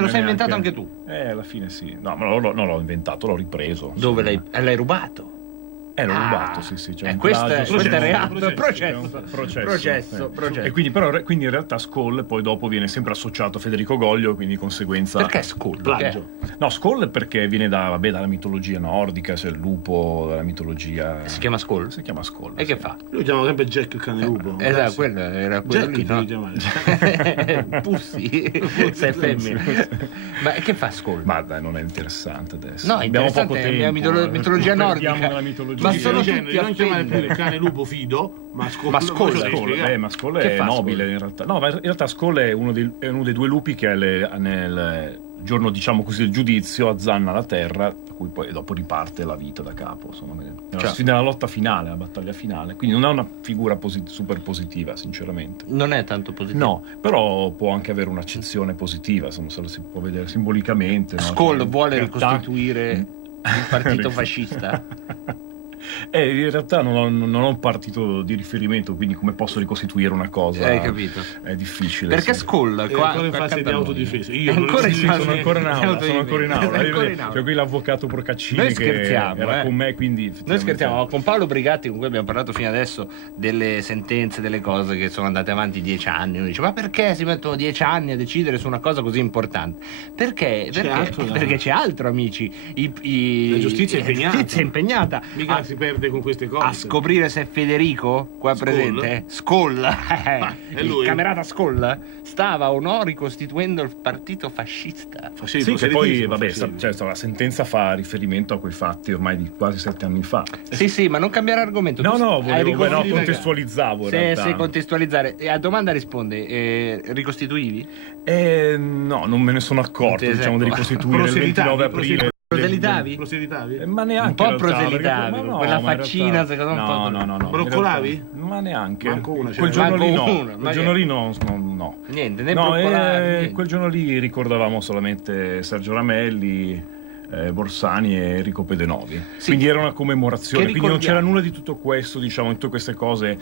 te lo sei inventato anche tu? Alla fine sì. No, ma non l'ho inventato, l'ho ripreso. Dove l'hai rubato? L'ho rubato, sì. C'è un questo plagio, è reato, processo. processo. E quindi in realtà Skoll poi dopo viene sempre associato a Federico Goglio, quindi di conseguenza... Perché Skoll? Plagio. No, Skoll perché viene dalla mitologia nordica, c'è il lupo dalla mitologia... Si chiama Skoll? Si chiama Skoll. E che fa? Lui chiama sempre Jack il cane lupo. Era quello Jack lì, no? Pussy, sei femmina. Ma che fa Skoll? Ma dai, non è interessante adesso. No, abbiamo poco è tempo. È mitologia nordica. Nella mitologia. Ma sono tutti non chiamare più il cane lupo Fido, ma Skoll. Ma Skoll è nobile Skoll? in realtà. No, ma in realtà Skoll è uno dei due lupi che nel giorno, diciamo così, del giudizio azzanna la terra, da cui poi dopo riparte la vita da capo, insomma, nella lotta finale, la battaglia finale. Quindi non è una figura super positiva, sinceramente. Non è tanto positiva. No, però può anche avere un'accezione positiva, insomma, se lo si può vedere simbolicamente. No? Skoll vuole ricostituire il partito fascista? In realtà non ho un partito di riferimento, quindi come posso ricostituire una cosa? Hai capito? È difficile. Perché Skoll è ancora in fase di autodifesa. Io sono ancora in aula. C'è qui l'avvocato Procaccini. Noi scherziamo, che era con me, quindi noi scherziamo con Paolo Brigatti, con cui abbiamo parlato fino adesso delle sentenze, delle cose che sono andate avanti 10 anni. Uno dice: ma perché si mettono 10 anni a decidere su una cosa così importante? Perché c'è altro, amici. La giustizia è impegnata. Mica si perde con queste cose. A scoprire se Federico, qua presente, Skoll, il camerata Skoll, stava o no ricostituendo il partito fascista. Sì, che poi la sentenza fa riferimento a quei fatti ormai di quasi 7 anni fa. Sì, ma non cambiare argomento. Contestualizzavo in realtà. Se contestualizzare. A domanda risponde, ricostituivi? No, non me ne sono accorto, diciamo, di ricostituire il 29 aprile. Proselitavi? Ma neanche. Un po' proselitavi, con quella faccina, secondo me. No. Broccolavi? Ma neanche. Manco una. Quel giorno lì no. Niente, né broccolavi. Quel giorno lì ricordavamo solamente Sergio Ramelli, Borsani e Enrico Pedenovi. Sì. Quindi era una commemorazione, quindi non c'era nulla di tutto questo, diciamo, di tutte queste cose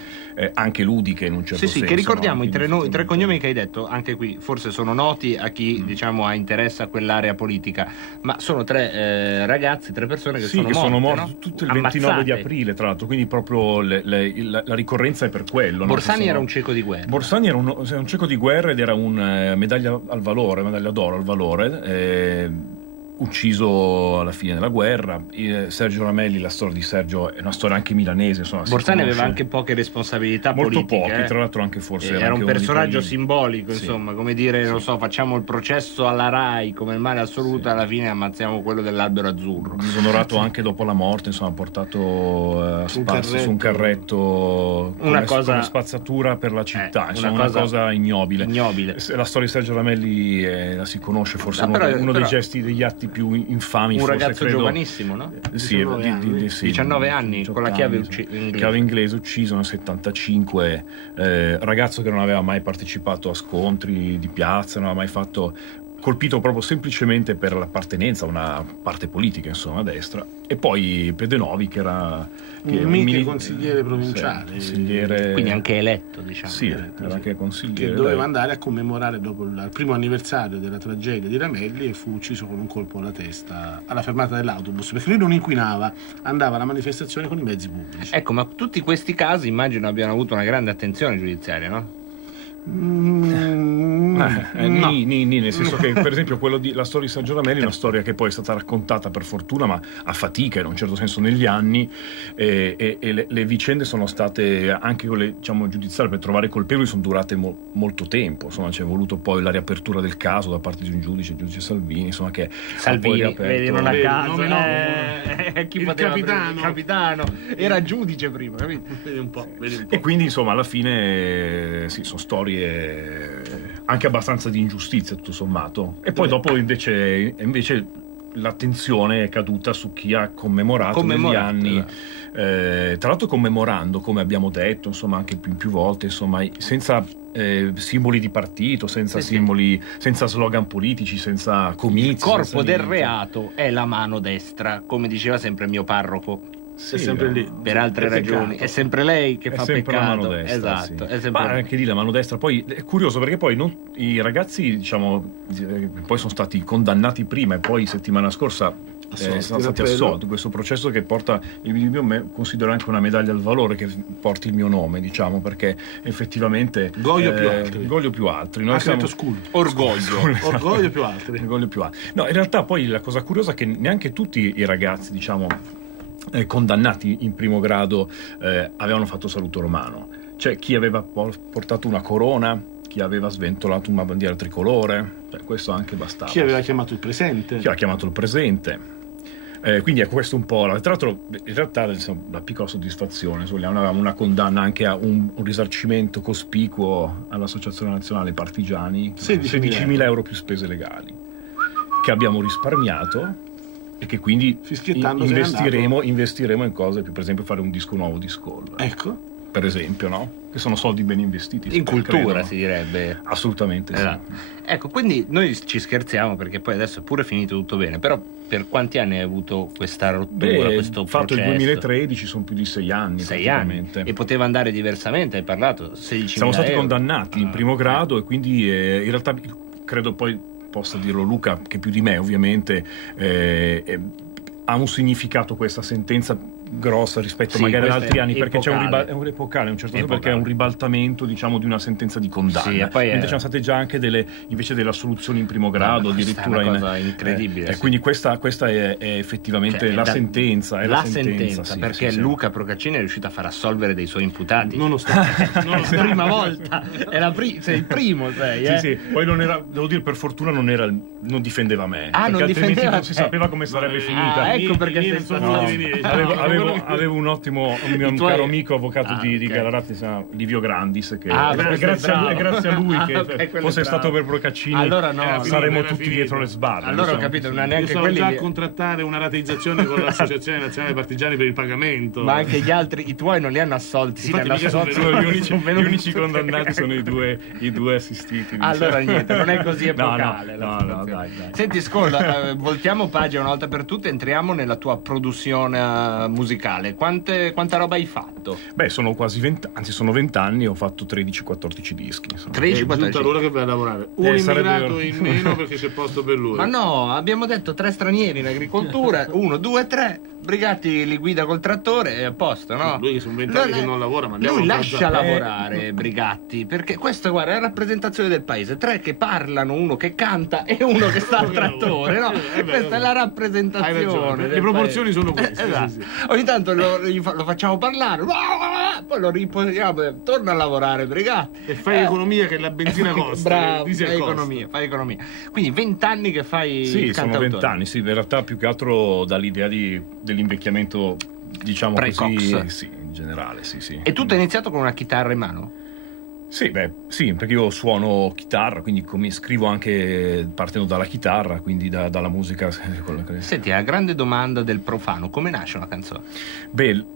anche ludiche in un certo senso. Sì, che ricordiamo, i tre cognomi che hai detto, anche qui forse sono noti a chi diciamo ha interesse a quell'area politica, ma sono tre ragazzi, tre persone che sono morte, no? Tutto il 29 di aprile, tra l'altro, quindi proprio la ricorrenza è per quello. Borsani era un cieco di guerra. Borsani era un cieco di guerra ed era un medaglia d'oro al valore. Ucciso alla fine della guerra. Sergio Ramelli, la storia di Sergio è una storia anche milanese, insomma. Borsani aveva anche poche responsabilità politiche. Molto poche, tra l'altro anche forse era un personaggio simbolico, sì. Insomma, come dire, non so, facciamo il processo alla RAI come il male assoluto, alla fine ammazziamo quello dell'albero azzurro. Disonorato anche dopo la morte, insomma, portato su un carretto come spazzatura per la città, insomma, una cosa ignobile. La storia di Sergio Ramelli la si conosce forse uno dei gesti, degli atti più infami, un forse, ragazzo credo. Giovanissimo, no? Sì, 19 anni con la chiave inglese, ucciso nel 75, ragazzo che non aveva mai partecipato a scontri di piazza, non aveva mai colpito proprio semplicemente per l'appartenenza a una parte politica, insomma, a destra. E poi Pedenovi, che era consigliere provinciale, quindi anche eletto, diciamo. Sì, era anche consigliere. Che doveva andare a commemorare dopo il primo anniversario della tragedia di Ramelli e fu ucciso con un colpo alla testa alla fermata dell'autobus, perché lui non inquinava, andava alla manifestazione con i mezzi pubblici. Ecco, ma tutti questi casi immagino abbiano avuto una grande attenzione giudiziaria, no? Nel senso che, per esempio, la storia di Sergio Ramelli è una storia che poi è stata raccontata per fortuna, ma a fatica in un certo senso negli anni, e le vicende sono state anche quelle, diciamo, giudiziarie per trovare i colpevoli sono durate molto tempo, insomma, c'è voluto poi la riapertura del caso da parte di un giudice, il giudice Salvini, insomma, che Salvini, vedi, non a caso, il capitano era giudice prima, capito? Vedi un po'. E quindi, insomma, alla fine sono storie anche abbastanza di ingiustizia, tutto sommato. E poi dopo invece l'attenzione è caduta su chi ha commemorato negli anni, tra l'altro commemorando, come abbiamo detto, insomma, anche più volte, insomma, senza simboli di partito, senza simboli, senza slogan politici, senza comizi. Il corpo del reato è la mano destra, come diceva sempre il mio parroco. Sì, è sempre lì. Per altre ragioni. È sempre lei che fa sempre peccato. la mano destra, esatto. sì. È sempre... Ma anche lì la mano destra. Poi è curioso perché poi i ragazzi, diciamo, poi sono stati condannati prima e poi settimana scorsa sono stati assolti. Questo processo che porta il mio, considero anche una medaglia al valore che porti il mio nome, diciamo, perché effettivamente Goglio più altri. Noi siamo Orgoglio più altri. No, in realtà poi la cosa curiosa è che neanche tutti i ragazzi, diciamo, condannati in primo grado avevano fatto saluto romano. C'è chi aveva portato una corona, chi aveva sventolato una bandiera tricolore, questo anche bastava. Chi aveva chiamato il presente. Quindi ecco, questo un po'. Tra l'altro, in realtà, la piccola soddisfazione, avevamo una condanna anche a un risarcimento cospicuo all'Associazione Nazionale Partigiani, 16.000 euro più spese legali, che abbiamo risparmiato e che quindi investiremo in cose più, per esempio fare un disco nuovo di Skoll. Ecco. Per esempio, no? Che sono soldi ben investiti. In cultura, credo, no? Si direbbe. Assolutamente esatto. Sì. Ecco, quindi noi ci scherziamo perché poi adesso è pure finito tutto bene, però per quanti anni hai avuto questa rottura, questo fatto processo? Il 2013, sono più di 6 anni. 6 anni. E poteva andare diversamente, hai parlato, 16.000 Siamo stati condannati in primo grado e quindi in realtà credo poi possa dirlo Luca, che più di me ovviamente ha un significato questa sentenza grossa rispetto magari ad altri anni, perché c'è un epocale, un certo senso, perché è un ribaltamento, diciamo, di una sentenza di condanna. Mentre c'erano state già anche invece delle assoluzioni in primo grado, addirittura. È una cosa incredibile. Quindi questa è effettivamente la sentenza. È la sentenza, perché Luca Procaccini è riuscito a far assolvere dei suoi imputati. Nonostante la prima volta. Sei il primo, Sì. Poi non era, devo dire, per fortuna non difendeva me. Perché non altrimenti non si sapeva come sarebbe finita. Ecco perché avevo un ottimo caro amico avvocato di Gallarate, si chiama Livio Grandis, che grazie a lui che fosse stato per Procaccini, allora saremmo tutti dietro le sbarre. Allora ho capito, non è neanche io quelli già a contrattare una rateizzazione con l'Associazione Nazionale Partigiani per il pagamento. Ma anche gli altri, i tuoi non li hanno assolti. Gli unici condannati sono i due assistiti. Allora niente, non è così epocale. No, dai. Senti, Skoll, voltiamo pagina una volta per tutte, entriamo nella tua produzione musicale. Quanta roba hai fatto? Beh, sono quasi 20 anni, ho fatto 13-14 dischi. 13-14. L'ora che vai a lavorare. Un immigrato in meno perché c'è posto per lui. Ma no, abbiamo detto 3 stranieri in agricoltura, 1, 2, 3. Brigatti li guida col trattore e a posto, no? Lui che sono 20 anni che non lavora, ma lui lascia lavorare Brigatti, perché questo, guarda, è la rappresentazione del paese. 3 che parlano, 1 che canta e 1 che sta al trattore, no? Questa è la rappresentazione. Le proporzioni sono queste. Esatto. Sì. Ogni tanto lo facciamo parlare, poi lo riposiamo, torna a lavorare Brigatti. E fai economia, che la benzina costa. Bravo, fai economia. Quindi 20 anni che fai il cantautore. Sono 20 anni, sì, in realtà più che altro dall'idea dell'invecchiamento, diciamo Precox. Così, sì, in generale, sì. E tu hai iniziato con una chitarra in mano? Sì, perché io suono chitarra, quindi scrivo anche partendo dalla chitarra, quindi dalla musica. Senti, la grande domanda del profano, come nasce una canzone?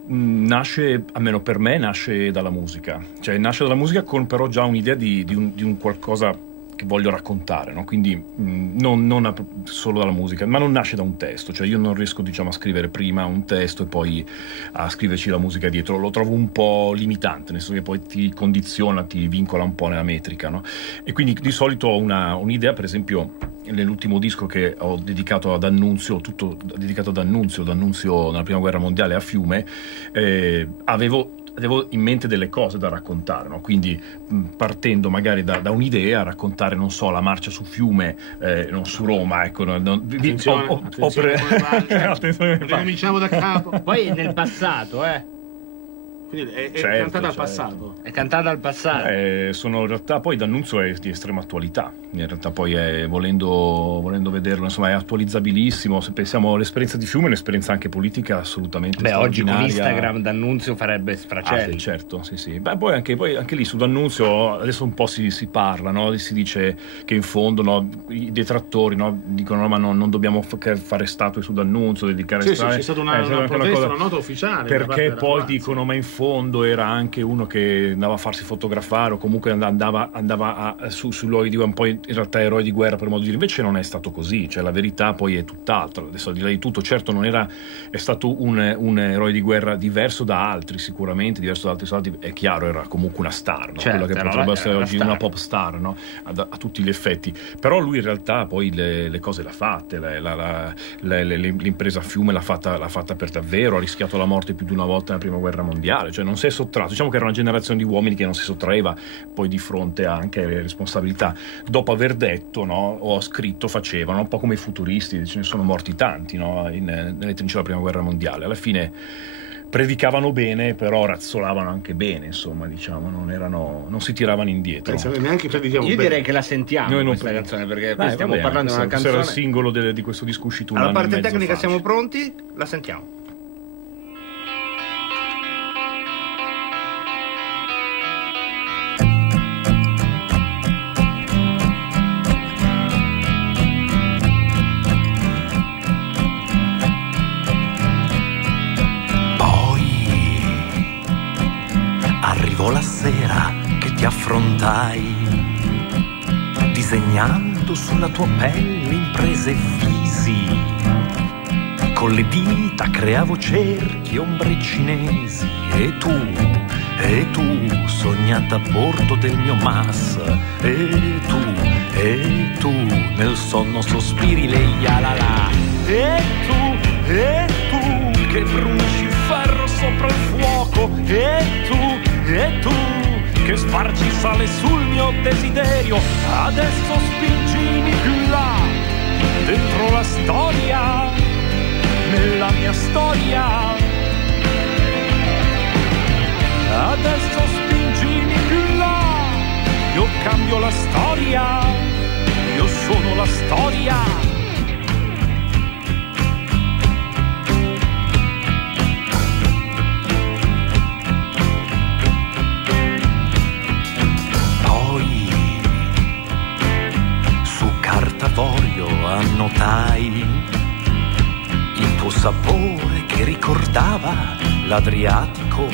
Nasce, almeno per me, nasce dalla musica. Cioè nasce dalla musica con però già un'idea di un qualcosa che voglio raccontare, no? Quindi non solo dalla musica, ma non nasce da un testo, cioè io non riesco, diciamo, a scrivere prima un testo e poi a scriverci la musica dietro, lo trovo un po' limitante, nel senso che poi ti condiziona, ti vincola un po' nella metrica, no? E quindi di solito ho un'idea, per esempio nell'ultimo disco che ho dedicato ad Annunzio, tutto dedicato ad Annunzio nella prima guerra mondiale a Fiume, avevo in mente delle cose da raccontare, no? Quindi partendo magari da un'idea, raccontare, non so, la marcia su Fiume, non su Roma, ecco. Attenzione, cominciamo da capo. Poi nel passato, Quindi è cantata al passato. È cantata al passato. Sono in realtà, poi D'Annunzio è di estrema attualità. In realtà poi volendo vederlo, insomma, è attualizzabilissimo. Se pensiamo all'esperienza di Fiume, è un'esperienza anche politica assolutamente straordinaria. Oggi con Instagram D'Annunzio farebbe sfracelli. Sì, certo, sì. Beh, poi anche lì su D'Annunzio adesso un po' si parla, no? Si dice che in fondo, no, i detrattori, no, dicono no, ma non dobbiamo fare statue su D'Annunzio, dedicare c'è stata una protesta, una nota ufficiale. Perché poi dicono ma in fondo fondo era anche uno che andava a farsi fotografare o comunque andava sui luoghi di un po' in realtà eroi di guerra per modo di dire. Invece non è stato così, cioè la verità poi è tutt'altro. Adesso al di là di tutto, certo è stato un eroe di guerra diverso da altri, sicuramente diverso da altri soldi, è chiaro, era comunque una star, no? Certo, Quello che potrebbe essere oggi una pop star, no? A tutti gli effetti, però lui in realtà poi le cose l'ha fatte, l'impresa a Fiume l'ha fatta per davvero, ha rischiato la morte più di una volta nella prima guerra mondiale, cioè non si è sottratto, diciamo che era una generazione di uomini che non si sottraeva poi di fronte anche alle responsabilità, dopo aver detto, no, o scritto, facevano, un po' come i futuristi, ce ne sono morti tanti, no, nelle trincee della prima guerra mondiale, alla fine predicavano bene, però razzolavano anche bene, insomma, diciamo, non si tiravano indietro. Neanche predichiamo Io bene. direi che la sentiamo questa canzone, perché stiamo parlando di una canzone. Era il singolo di questo disco uscito un alla anno parte e mezzo tecnica fa. siamo pronti? La sentiamo. Arrivò la sera che ti affrontai, disegnando sulla tua pelle imprese e visi. Con le dita creavo cerchi, ombre cinesi, e tu, sognata a bordo del mio mas, e tu, nel sonno sospiri le yalala, e tu, che bruci ferro sopra il fuoco, e tu, che spargi sale sul mio desiderio, adesso spingimi più là, dentro la storia, nella mia storia. Adesso spingimi più là, io cambio la storia, io sono la storia. Avorio annotai il tuo sapore che ricordava l'Adriatico,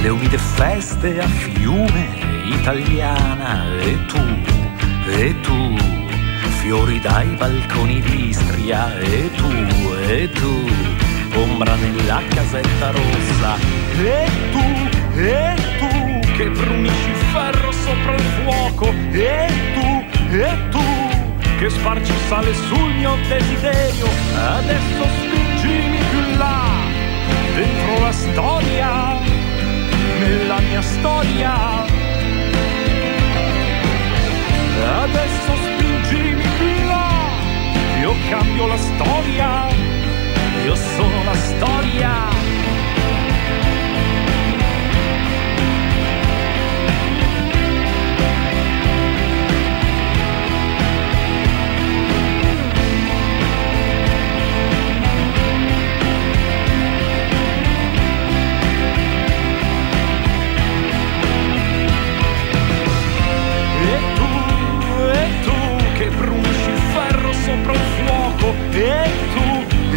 le umide feste a Fiume italiana, e tu, fiori dai balconi di Istria, e tu, ombra nella casetta rossa, e tu, che brunisci ferro sopra il fuoco, e tu, che spargi sale sul mio desiderio, adesso spingimi più là, dentro la storia, nella mia storia. Adesso spingimi più là, io cambio la storia, io sono la storia.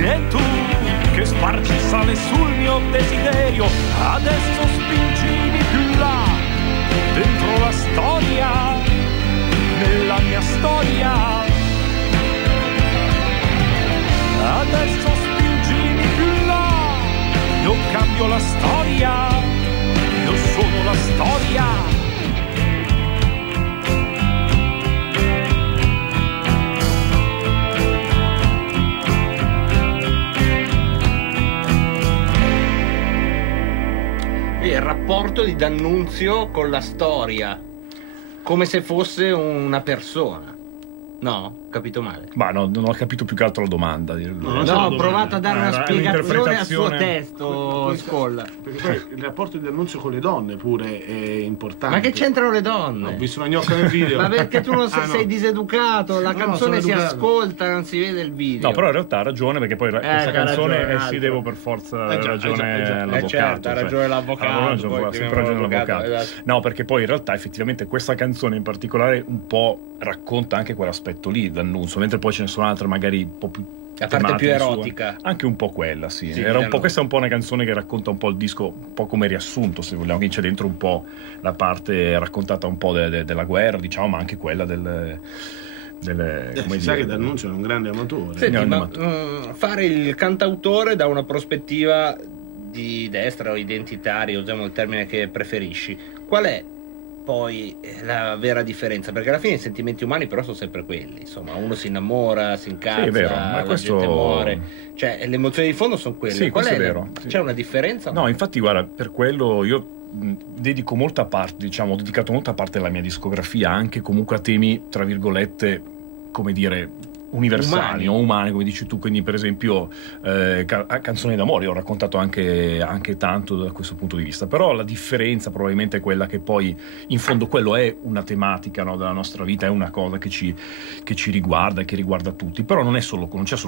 E tu, che spargi sale sul mio desiderio, adesso spingimi più là, dentro la storia, nella mia storia. Adesso spingimi più là, io cambio la storia, io sono la storia. Il rapporto di D'Annunzio con la storia, come se fosse una persona. No? Capito male? Ma no, non ho capito più che altro la domanda. Ho provato a dare una spiegazione al suo testo, Scolla. Perché poi il rapporto di D'Annunzio con le donne pure è importante. Ma che c'entrano le donne? Ho visto una gnocca nel video. Ma perché tu non sei diseducato? La canzone si ascolta, non si vede il video. No, però in realtà ha ragione, perché poi questa canzone sì, devo per forza ragione l'avvocato. Certo, ha ragione l'avvocato. Sempre ragione l'avvocato. Esatto. No, perché poi in realtà effettivamente questa canzone in particolare un po' racconta anche quell'aspetto lì, D'Annunzio, mentre poi ce ne sono altre magari un po' più La parte più erotica. Anche un po' quella, sì. Questa è un po' una canzone che racconta un po' il disco, un po' come riassunto, se vogliamo, che c'è dentro un po' la parte raccontata un po' della guerra, diciamo, ma anche quella si sa che D'Annunzio è un grande amatore. Senti, fare il cantautore da una prospettiva di destra o identitaria, usiamo il termine che preferisci, qual è poi la vera differenza? Perché alla fine i sentimenti umani però sono sempre quelli, insomma, uno si innamora, si incazza, sì, è vero, ma la gente muore, cioè le emozioni di fondo sono quelle. Sì, qual è vero. C'è una differenza? No, infatti guarda, per quello io dedico molta parte, diciamo, ho dedicato molta parte della mia discografia anche comunque a temi, tra virgolette, come dire, universali o umani, come dici tu. Quindi per esempio Canzoni d'amore ho raccontato anche tanto da questo punto di vista, però la differenza probabilmente è quella che poi in fondo quello è una tematica, no, della nostra vita, è una cosa che ci riguarda e che riguarda tutti, però non c'è solo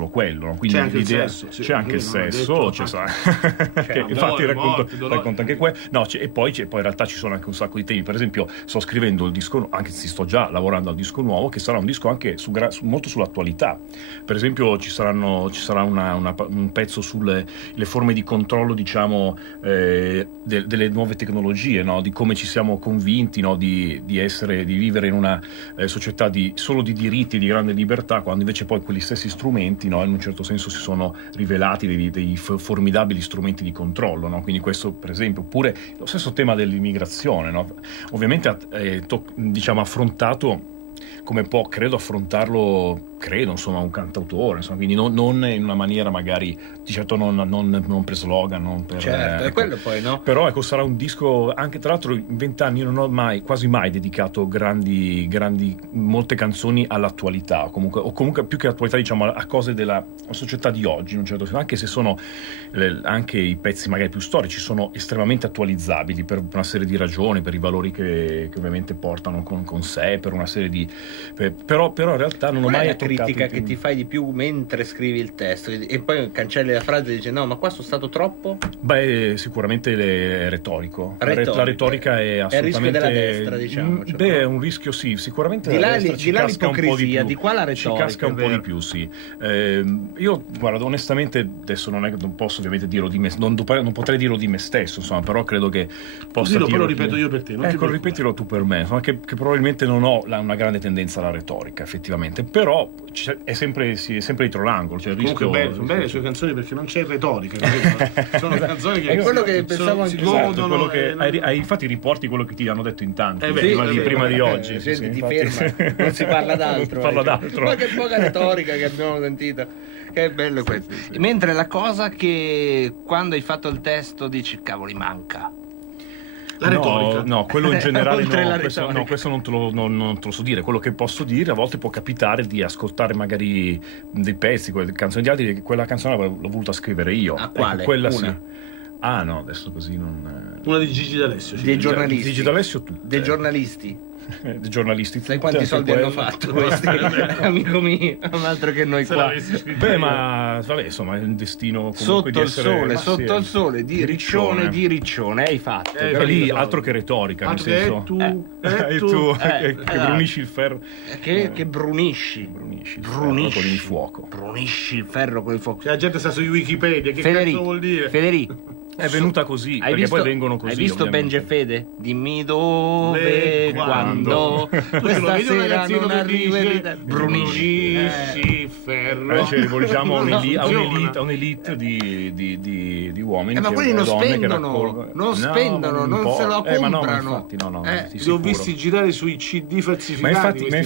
quello, no? Quindi c'è anche il sesso, sì, c'è anche il sesso, che infatti racconta anche quello, no, e poi in realtà ci sono anche un sacco di temi. Per esempio sto scrivendo il disco, anche se sto già lavorando al disco nuovo, che sarà un disco anche molto sull'attualità. Per esempio ci sarà un pezzo sulle forme di controllo, diciamo, delle nuove tecnologie, no? Di come ci siamo convinti, no? di vivere in una società solo di diritti, di grande libertà, quando invece poi quegli stessi strumenti, no? In un certo senso si sono rivelati dei formidabili strumenti di controllo, no? Quindi questo per esempio, oppure lo stesso tema dell'immigrazione, no? Ovviamente diciamo affrontato come può, credo, affrontarlo, insomma, un cantautore, insomma, quindi non in una maniera magari, di certo non per slogan, non per... Certo, è quello poi, no? Però ecco, sarà un disco, anche tra l'altro in 20 anni io non ho quasi mai dedicato molte canzoni all'attualità, o comunque più che all'attualità, diciamo, a cose della società di oggi, in un certo senso, anche se sono anche i pezzi magari più storici sono estremamente attualizzabili per una serie di ragioni, per i valori che ovviamente portano con sé, per una serie di... Però in realtà non ho mai toccato critica che ti fai di più mentre scrivi il testo e poi cancelli la frase e dici no, ma qua sono stato troppo? Beh, sicuramente è retorico. La retorica è assolutamente... È il rischio della destra, diciamo. Beh, è un rischio, sì, sicuramente di la là, destra ci casca un po' di più. Di qua la retorica. Ci casca un po' di più, sì. Io, guarda, onestamente adesso non posso ovviamente dirlo di me, non potrei dirlo di me stesso, insomma, però credo che possa dirlo. Poi lo ripeto io per te. Ecco, ripetilo tu per me, insomma, che probabilmente non ho una grande tendenza alla retorica, effettivamente, però è sempre dietro l'angolo. Cioè comunque sono belle le sue canzoni perché non c'è retorica, sono canzoni che è quello che pensavo anche quello che infatti riporti quello che ti hanno detto in tanti prima di oggi. Ti ferma, non si parla d'altro. Ma che poca retorica che abbiamo sentito, che è bello questo. Mentre la cosa che quando hai fatto il testo dici cavoli, manca la retorica. No, quello in generale questo non te lo so dire. Quello che posso dire, a volte può capitare di ascoltare magari dei pezzi, quelle canzoni di altri, quella canzone l'ho voluta scrivere io. A quale? Quella una? Sì. Ah no, adesso così non... Una di Gigi D'Alessio. Dei giornalisti. Gigi D'Alessio tutte. Dei giornalisti. Dei giornalisti. Sai quanti soldi hanno fatto questi? Amico mio, un altro che noi qua. Beh, ma vabbè, insomma, è un destino comunque sotto il sole, di Riccione hai fatto. Però lì altro che retorica, nel senso. E tu che brunisci il ferro. Che brunisci il ferro con il fuoco. Brunisci il ferro con il fuoco. La gente sta su Wikipedia, che cazzo vuol dire? Federico, è venuta così, perché poi vengono così. Hai visto Benji e Fede? Dimmi dove, quando questa sera non arriva. Brunisci ferro. Invece rivolgiamo a un'elite di uomini. Ma quelli non spendono, non se lo comprano. Li ho visti girare sui CD falsificati. Ma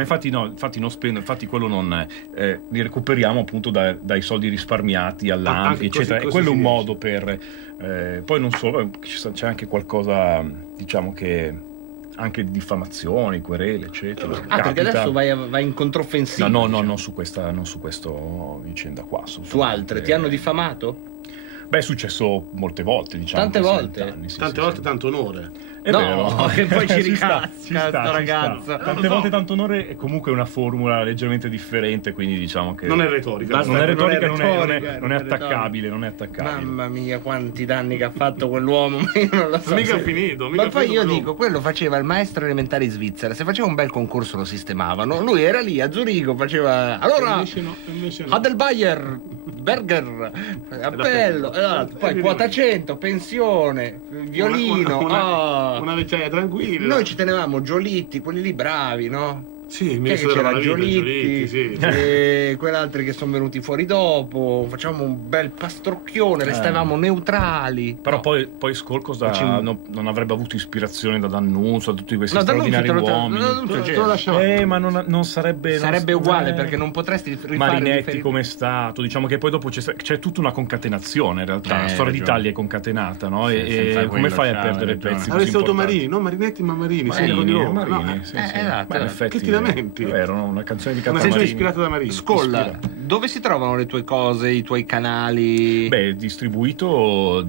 infatti non spendo, infatti quello non li recuperiamo appunto dai soldi risparmiati all'ANPI, eccetera. E quello è un modo per poi non solo, c'è anche qualcosa, diciamo, che anche di diffamazioni, querele, eccetera. Perché adesso vai in controffensiva. No, non su questo vicenda qua. Su altre ti hanno diffamato? Beh, è successo molte volte, diciamo. Tante volte? Anni, Tante volte tanto onore. È no, vero. che poi ci Ci sta, ricasca sto ragazzo. Tante volte tanto onore è comunque una formula leggermente differente, quindi diciamo che Non è retorica. non è retorica, non è attaccabile. attaccabile. Mamma mia, quanti danni che ha fatto quell'uomo, ma io non lo so. Mica finito. Ma poi io dico, quello faceva il maestro elementare in Svizzera, se faceva un bel concorso lo sistemavano. Lui era lì a Zurigo, faceva allora Invece no. Hadelbayer, Berger, appello, poi quota 100, pensione, violino. Una vecchiaia tranquilla. Noi ci tenevamo Giolitti, quelli lì bravi, no? Sì, il Che ministro della c'era vita, Giolitti, sì. e quell'altri che sono venuti fuori dopo, facciamo un bel pastrocchione, restavamo neutrali. Però No. poi Skolko non avrebbe avuto ispirazione da D'Annunzio, da tutti questi No, straordinari D'Annunzio uomini. Te lo lasciamo. Ma non sarebbe... Sarebbe uguale perché non potresti rifare Marinetti come è stato, diciamo che poi dopo c'è tutta una concatenazione in realtà, la storia d'Italia è concatenata, no? E come fai a perdere pezzi così Avresti avuto importanti? Marini, non Marinetti ma Marini, sindaco di Roma. Marini, sì. esatto. Ma in effetti, Che ti lamenti? È vero, no? Una canzone di Una Cazzo canzone Marini. ispirata da Marini. Scolla, dove si trovano le tue cose, i tuoi canali? Beh, distribuito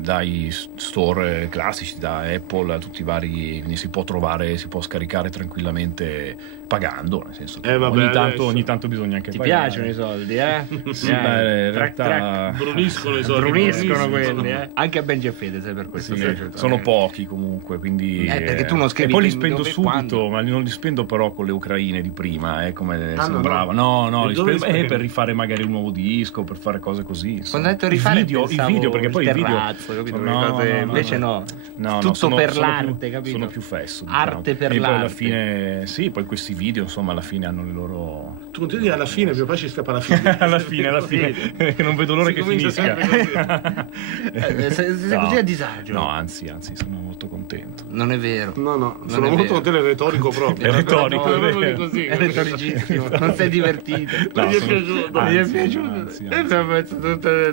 dai store classici, da Apple a tutti i vari, quindi si può trovare, si può scaricare tranquillamente pagando, nel senso che ogni tanto bisogna anche Ti pagare. piacciono i soldi, eh? Sì, beh, in realtà track. Bruniscono i soldi. Bruniscono quelli, eh? Anche a Benji e Fede, sai, per questo. sì, piace. sono pochi comunque, quindi perché tu non scrivi e poi li che- spendo dove e subito, quando. ma non li spendo però con le ucraine di prima, come Ah, sembrava. no. No, E li dove spendo li spendi? per rifare magari un nuovo disco, per fare cose così. insomma. Quando hai detto rifare i video, perché poi il i video terrazzo, capito? No, Le cose- no, invece no. No, Tutto per sono l'arte, più, capito? sono più fesso, Arte per e poi alla l'arte. fine sì, poi questi video insomma alla fine hanno le loro Tu continui alla fine, mio padre ci scappa alla fine. alla fine non vedo l'ora Si che comincia finisca. sempre sei così a disagio. No, anzi sono molto contento. Non è vero. No, sono è molto vero. con te, è retorico proprio. È retorico, No, è proprio vero. così. È retoricissimo. Non sei divertito. No, gli è sono- piaciuto. Mi è anzi, piaciuto. anzi.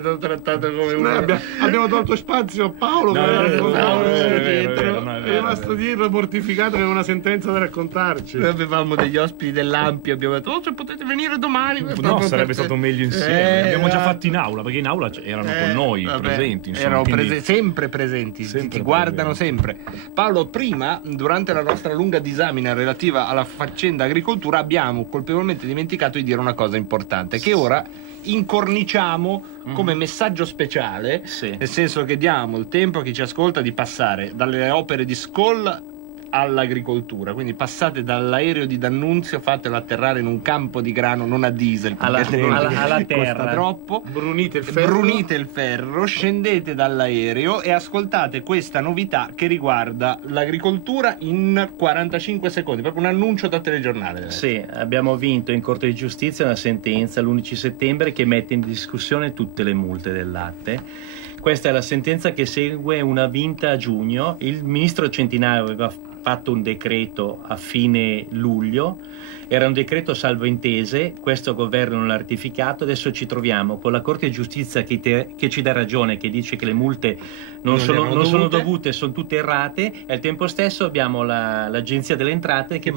L'ho trattato come Noi un abbiamo tolto spazio a Paolo che No, era è vero, Paolo è vero, dietro, è vero, no, è è vero, rimasto è vero. dietro mortificato che aveva una sentenza da raccontarci. Noi avevamo degli ospiti dell'Ampio, abbiamo detto, se potete venire domani. No, sarebbe stato meglio insieme. Abbiamo già fatto in aula, perché in aula erano con noi, vabbè, presenti. Insomma, erano quindi- sempre presenti, Sempre ti guardano presenti. sempre. Paolo, prima, durante la nostra lunga disamina relativa alla faccenda agricoltura, abbiamo colpevolmente dimenticato di dire una cosa importante, che ora incorniciamo come messaggio speciale, Sì. nel senso che diamo il tempo a chi ci ascolta di passare dalle opere di Skoll all'agricoltura, quindi passate dall'aereo di D'Annunzio, fatelo atterrare in un campo di grano non a diesel Alla- perché alla costa terra. troppo. Brunite il ferro. Brunite il ferro, scendete dall'aereo e ascoltate questa novità che riguarda l'agricoltura in 45 secondi, proprio un annuncio da telegiornale. Sì, abbiamo vinto in Corte di Giustizia una sentenza l'11 settembre che mette in discussione tutte le multe del latte. Questa è la sentenza che segue una vinta a giugno. Il ministro Centinaio aveva fatto un decreto a fine luglio, era un decreto salvo intese, questo governo non l'ha ratificato, adesso ci troviamo con la Corte di Giustizia che ci dà ragione, che dice che le multe non sono dovute, sono tutte errate, e al tempo stesso abbiamo l'Agenzia delle Entrate che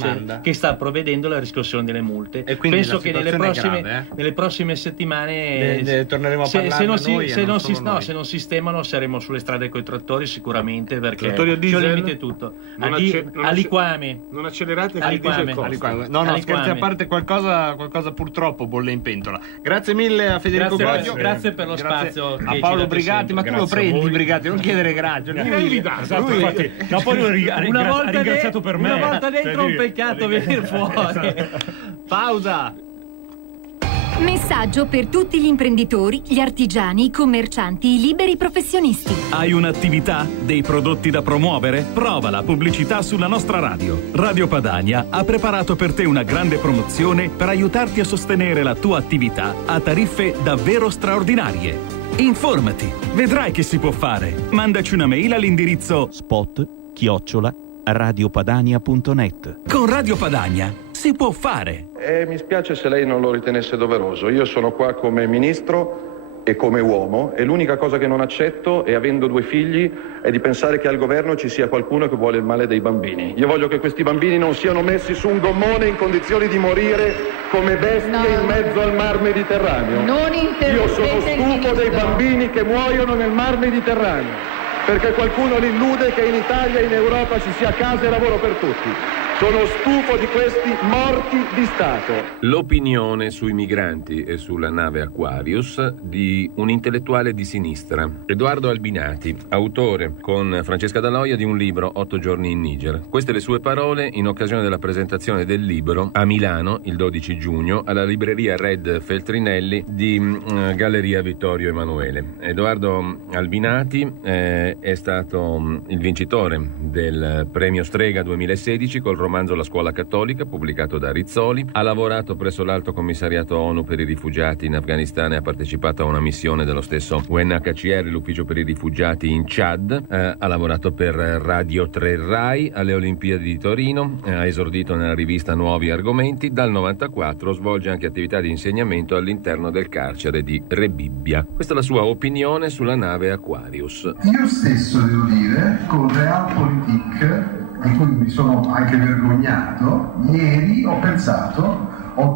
sta provvedendo alla riscossione delle multe. E quindi penso la che situazione è grave, nelle prossime settimane Ne torneremo a parlarne noi e non solo noi. se non sistemano saremo sulle strade coi trattori sicuramente, perché Trattori a ci diesel? limite tutto. Non Aliquame. Non accelerate che il Aliquame. diesel costa. No, scherzi a parte, qualcosa purtroppo bolle in pentola. Grazie mille a Federico Goggio. Grazie per lo spazio a che Paolo ci date Brigatti, sempre. ma tu lo Grazie a prendi voi. Brigatti, non chiedere grazie. Esatto, infatti, no, poi lo ha ringraziato per me. Una volta dentro Cioè, un peccato venire fuori. Pausa. Messaggio per tutti gli imprenditori, gli artigiani, i commercianti, i liberi professionisti. Hai un'attività? Dei prodotti da promuovere? Prova la pubblicità sulla nostra radio. Radio Padania ha preparato per te una grande promozione per aiutarti a sostenere la tua attività a tariffe davvero straordinarie. Informati, vedrai che si può fare. Mandaci una mail all'indirizzo spot@radiopadania.net. Con Radio Padania si può fare. Mi spiace se lei non lo ritenesse doveroso. Io sono qua come ministro e come uomo, e l'unica cosa che non accetto, e avendo 2 figli, è di pensare che al governo ci sia qualcuno che vuole il male dei bambini. Io voglio che questi bambini non siano messi su un gommone in condizioni di morire come bestie in mezzo al mar Mediterraneo. Io sono stufo dei bambini che muoiono nel mar Mediterraneo, perché qualcuno li illude che in Italia e in Europa ci sia casa e lavoro per tutti. Sono stufo di questi morti di Stato. L'opinione sui migranti e sulla nave Aquarius di un intellettuale di sinistra, Edoardo Albinati, autore con Francesca Daloia di un libro 8 giorni in Niger. Queste le sue parole in occasione della presentazione del libro a Milano il 12 giugno alla libreria Red Feltrinelli di Galleria Vittorio Emanuele. Edoardo Albinati è stato il vincitore del premio Strega 2016 col romanzo La scuola cattolica, pubblicato da Rizzoli. Ha lavorato presso l'Alto Commissariato ONU per i rifugiati in Afghanistan e ha partecipato a una missione dello stesso UNHCR, l'Ufficio per i rifugiati in Chad. Ha lavorato per Radio 3 Rai alle Olimpiadi di Torino, ha esordito nella rivista Nuovi Argomenti. Dal 94 svolge anche attività di insegnamento all'interno del carcere di Rebibbia. Questa è la sua opinione sulla nave Aquarius. Io stesso, devo dire, con Realpolitik, di cui mi sono anche vergognato, ieri ho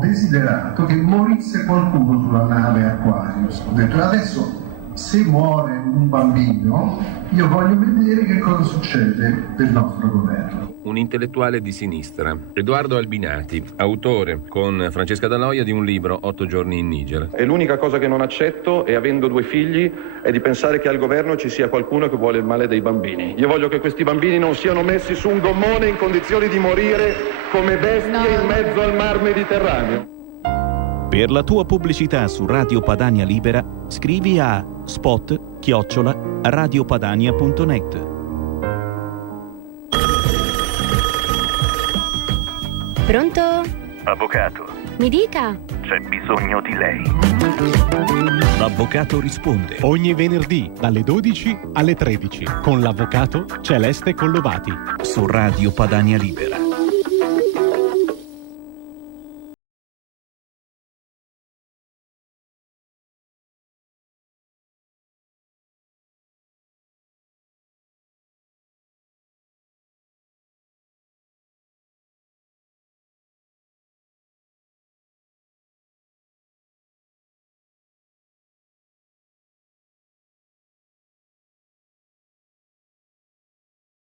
desiderato che morisse qualcuno sulla nave Aquarius. Ho detto, adesso se muore un bambino, io voglio vedere che cosa succede del nostro governo. Un intellettuale di sinistra, Edoardo Albinati, autore con Francesca Daloia di un libro 8 giorni in Niger. E l'unica cosa che non accetto, e avendo 2 figli, è di pensare che al governo ci sia qualcuno che vuole il male dei bambini. Io voglio che questi bambini non siano messi su un gommone in condizioni di morire come bestie in mezzo al mar Mediterraneo. Per la tua pubblicità su Radio Padania Libera, scrivi a spot@radiopadania.net. Pronto? Avvocato. Mi dica. C'è bisogno di lei. L'avvocato risponde. Ogni venerdì dalle 12 alle 13 con l'avvocato Celeste Collovati. Su Radio Padania Libera.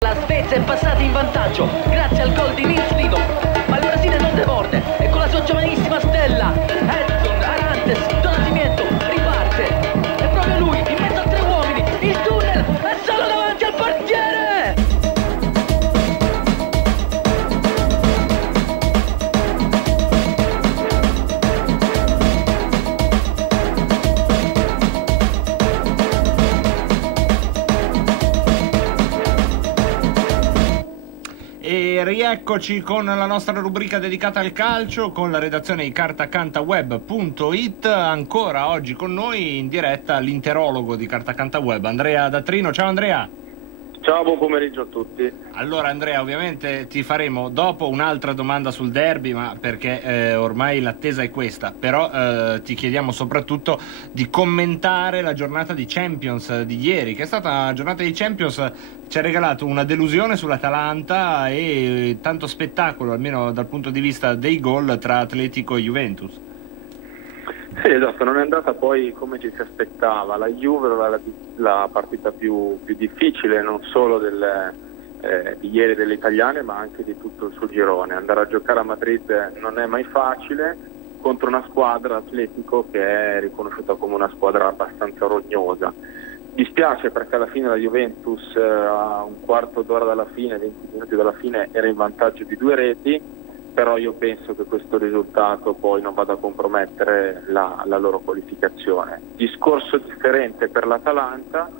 La Svezia è passata in vantaggio grazie al gol di Nils Lido, ma il Brasile non demorde e con la sua giovanissima stella Edson Arantes do Nascimento riparte. È proprio lui in mezzo a 3 uomini, il tunnel è solo davanti al portiere. E rieccoci con la nostra rubrica dedicata al calcio, con la redazione di cartacantaweb.it. Ancora oggi con noi in diretta l'interologo di Cartacantaweb, Andrea Datrino. Ciao Andrea. Ciao, buon pomeriggio a tutti. Allora Andrea, ovviamente ti faremo dopo un'altra domanda sul derby, ma perché ormai l'attesa è questa, però ti chiediamo soprattutto di commentare la giornata di Champions di ieri, che è stata una giornata di Champions, ci ha regalato una delusione sull'Atalanta e tanto spettacolo, almeno dal punto di vista dei gol, tra Atletico e Juventus. Sì, esatto, non è andata poi come ci si aspettava. La Juve era la partita più difficile, non solo di ieri delle italiane, ma anche di tutto il suo girone. Andare a giocare a Madrid non è mai facile contro una squadra, Atletico, che è riconosciuta come una squadra abbastanza rognosa. Dispiace perché alla fine la Juventus, a un quarto d'ora dalla fine, 20 minuti dalla fine, era in vantaggio di 2 reti, però io penso che questo risultato poi non vada a compromettere la loro qualificazione. Discorso differente per l'Atalanta.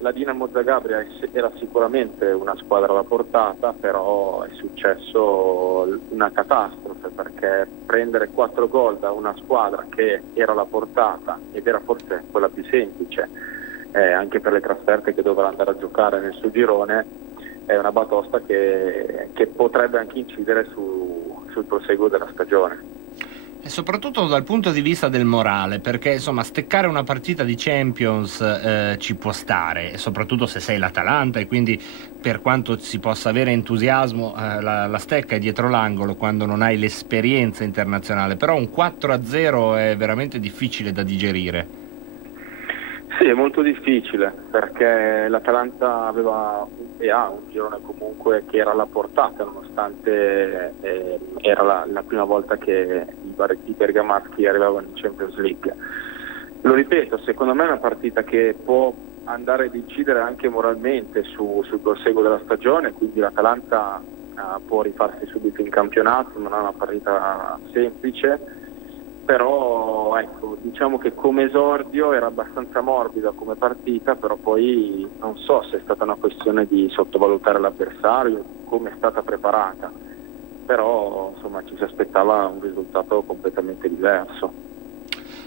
La Dinamo Zagabria era sicuramente una squadra alla portata, però è successo una catastrofe, perché prendere 4 gol da una squadra che era alla portata ed era forse quella più semplice, anche per le trasferte che dovrà andare a giocare nel suo girone, è una batosta che potrebbe anche incidere sul proseguo della stagione. soprattutto dal punto di vista del morale, perché insomma steccare una partita di Champions ci può stare, soprattutto se sei l'Atalanta, e quindi per quanto si possa avere entusiasmo la stecca è dietro l'angolo quando non hai l'esperienza internazionale, però un 4-0 è veramente difficile da digerire. Sì, è molto difficile, perché l'Atalanta aveva e ha un girone comunque che era alla portata, nonostante era la prima volta che i bergamaschi arrivavano in Champions League. Lo ripeto, secondo me è una partita che può andare ad incidere anche moralmente sul proseguo della stagione, quindi l'Atalanta può rifarsi subito in campionato, non è una partita semplice. Però ecco, diciamo che come esordio era abbastanza morbida come partita, però poi non so se è stata una questione di sottovalutare l'avversario, come è stata preparata, però insomma ci si aspettava un risultato completamente diverso.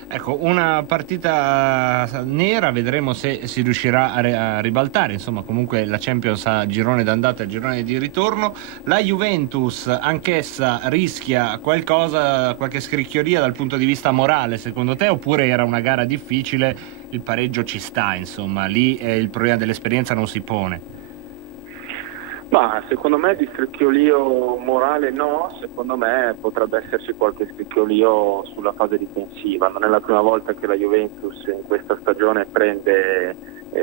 Ecco, una partita nera, vedremo se si riuscirà a ribaltare, insomma comunque la Champions ha girone d'andata e girone di ritorno. La Juventus anch'essa rischia qualcosa, qualche scricchioria dal punto di vista morale secondo te, oppure era una gara difficile, il pareggio ci sta, insomma lì il problema dell'esperienza non si pone? Ma secondo me di scricchiolio morale no, secondo me potrebbe esserci qualche scricchiolio sulla fase difensiva. Non è la prima volta che la Juventus in questa stagione prende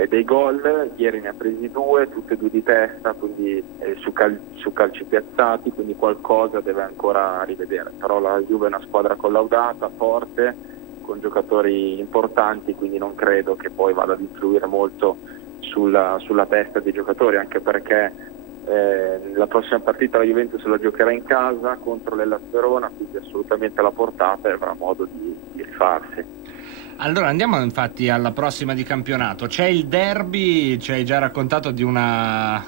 dei gol, ieri ne ha presi 2, tutte e 2 di testa, quindi su calci piazzati, quindi qualcosa deve ancora rivedere. Però la Juve è una squadra collaudata, forte, con giocatori importanti, quindi non credo che poi vada ad influire molto sulla testa dei giocatori, anche perché la prossima partita la Juventus la giocherà in casa contro l'Hellas Verona, quindi assolutamente alla portata e avrà modo di rifarsi. Allora andiamo infatti alla prossima di campionato. C'è il derby, ci hai già raccontato di una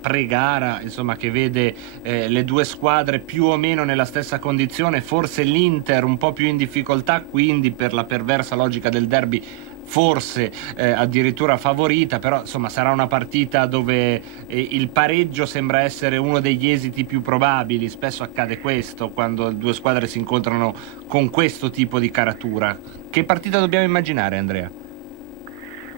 pre-gara, insomma, che vede le due squadre più o meno nella stessa condizione, forse l'Inter un po' più in difficoltà, quindi per la perversa logica del derby forse addirittura favorita, però insomma sarà una partita dove il pareggio sembra essere uno degli esiti più probabili. Spesso accade questo quando due squadre si incontrano con questo tipo di caratura. Che partita dobbiamo immaginare, Andrea?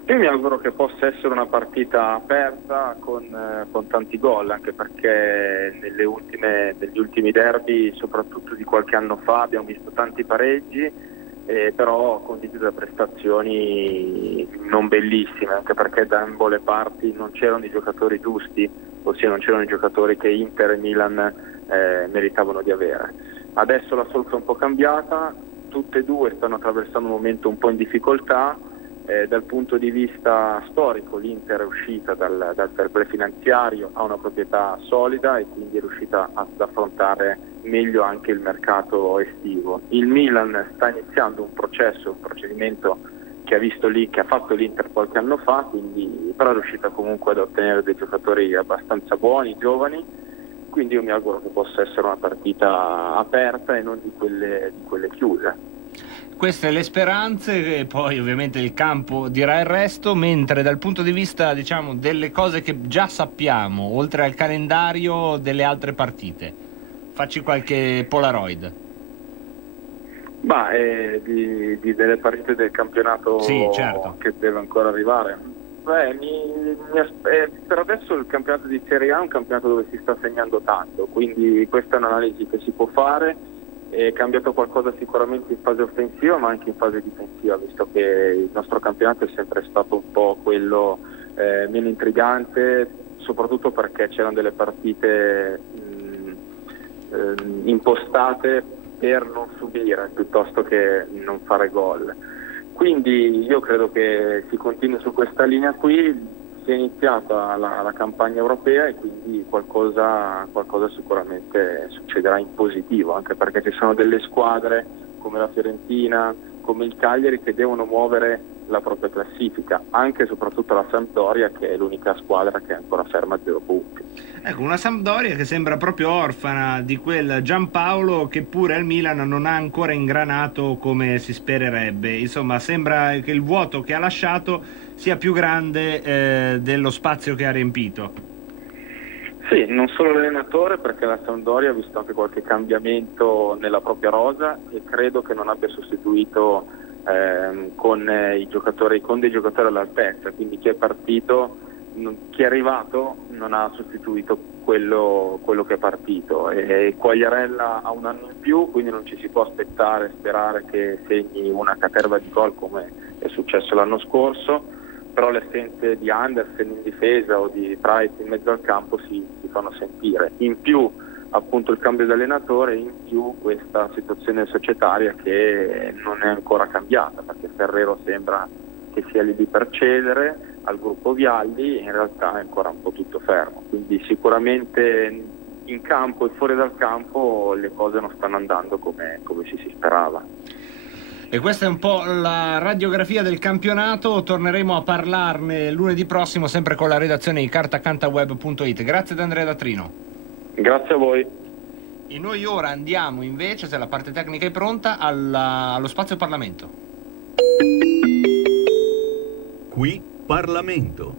Io mi auguro che possa essere una partita aperta con tanti gol, anche perché negli ultimi derby, soprattutto di qualche anno fa, abbiamo visto tanti pareggi, però conditi da prestazioni non bellissime, anche perché da ambo le parti non c'erano i giocatori giusti, ossia non c'erano i giocatori che Inter e Milan meritavano di avere. Adesso la solfa è un po' cambiata, tutte e due stanno attraversando un momento un po' in difficoltà. Dal punto di vista storico l'Inter è uscita dal fair play finanziario, ha una proprietà solida e quindi è riuscita ad affrontare meglio anche il mercato estivo. Il Milan sta iniziando un procedimento che ha fatto l'Inter qualche anno fa, quindi però è riuscita comunque ad ottenere dei giocatori abbastanza buoni, giovani, quindi io mi auguro che possa essere una partita aperta e non di quelle chiuse. Queste le speranze, e poi ovviamente il campo dirà il resto, mentre dal punto di vista, diciamo, delle cose che già sappiamo, oltre al calendario delle altre partite, facci qualche Polaroid. Delle partite del campionato, sì, certo, che deve ancora arrivare. Per adesso il campionato di Serie A è un campionato dove si sta segnando tanto, quindi questa è un'analisi che si può fare. È cambiato qualcosa sicuramente in fase offensiva ma anche in fase difensiva, visto che il nostro campionato è sempre stato un po' quello meno intrigante, soprattutto perché c'erano delle partite impostate per non subire piuttosto che non fare gol. Quindi io credo che si continui su questa linea qui. Si è iniziata la campagna europea e quindi qualcosa sicuramente succederà in positivo, anche perché ci sono delle squadre come la Fiorentina, come il Cagliari, che devono muovere la propria classifica, anche e soprattutto la Sampdoria, che è l'unica squadra che è ancora ferma a 0 punti. Ecco, una Sampdoria che sembra proprio orfana di quel Giampaolo che pure al Milan non ha ancora ingranato come si spererebbe. Insomma, sembra che il vuoto che ha lasciato sia più grande dello spazio che ha riempito. Sì, non solo l'allenatore, perché la Sampdoria ha visto anche qualche cambiamento nella propria rosa e credo che non abbia sostituito con dei giocatori all'altezza, quindi chi è partito, chi è arrivato non ha sostituito quello che è partito, e Quagliarella ha un anno in più, quindi non ci si può sperare che segni una caterva di gol come è successo l'anno scorso, però le assenze di Andersen in difesa o di Price in mezzo al campo si fanno sentire. In più appunto il cambio di allenatore, in più questa situazione societaria che non è ancora cambiata, perché Ferrero sembra che sia lì per cedere al gruppo Vialli, in realtà è ancora un po' tutto fermo, quindi sicuramente in campo e fuori dal campo le cose non stanno andando come si sperava. E questa è un po' la radiografia del campionato, torneremo a parlarne lunedì prossimo sempre con la redazione di cartacantaweb.it. Grazie ad Andrea Datrino. Grazie a voi. E noi ora andiamo invece, se la parte tecnica è pronta, allo spazio Parlamento. Qui Parlamento.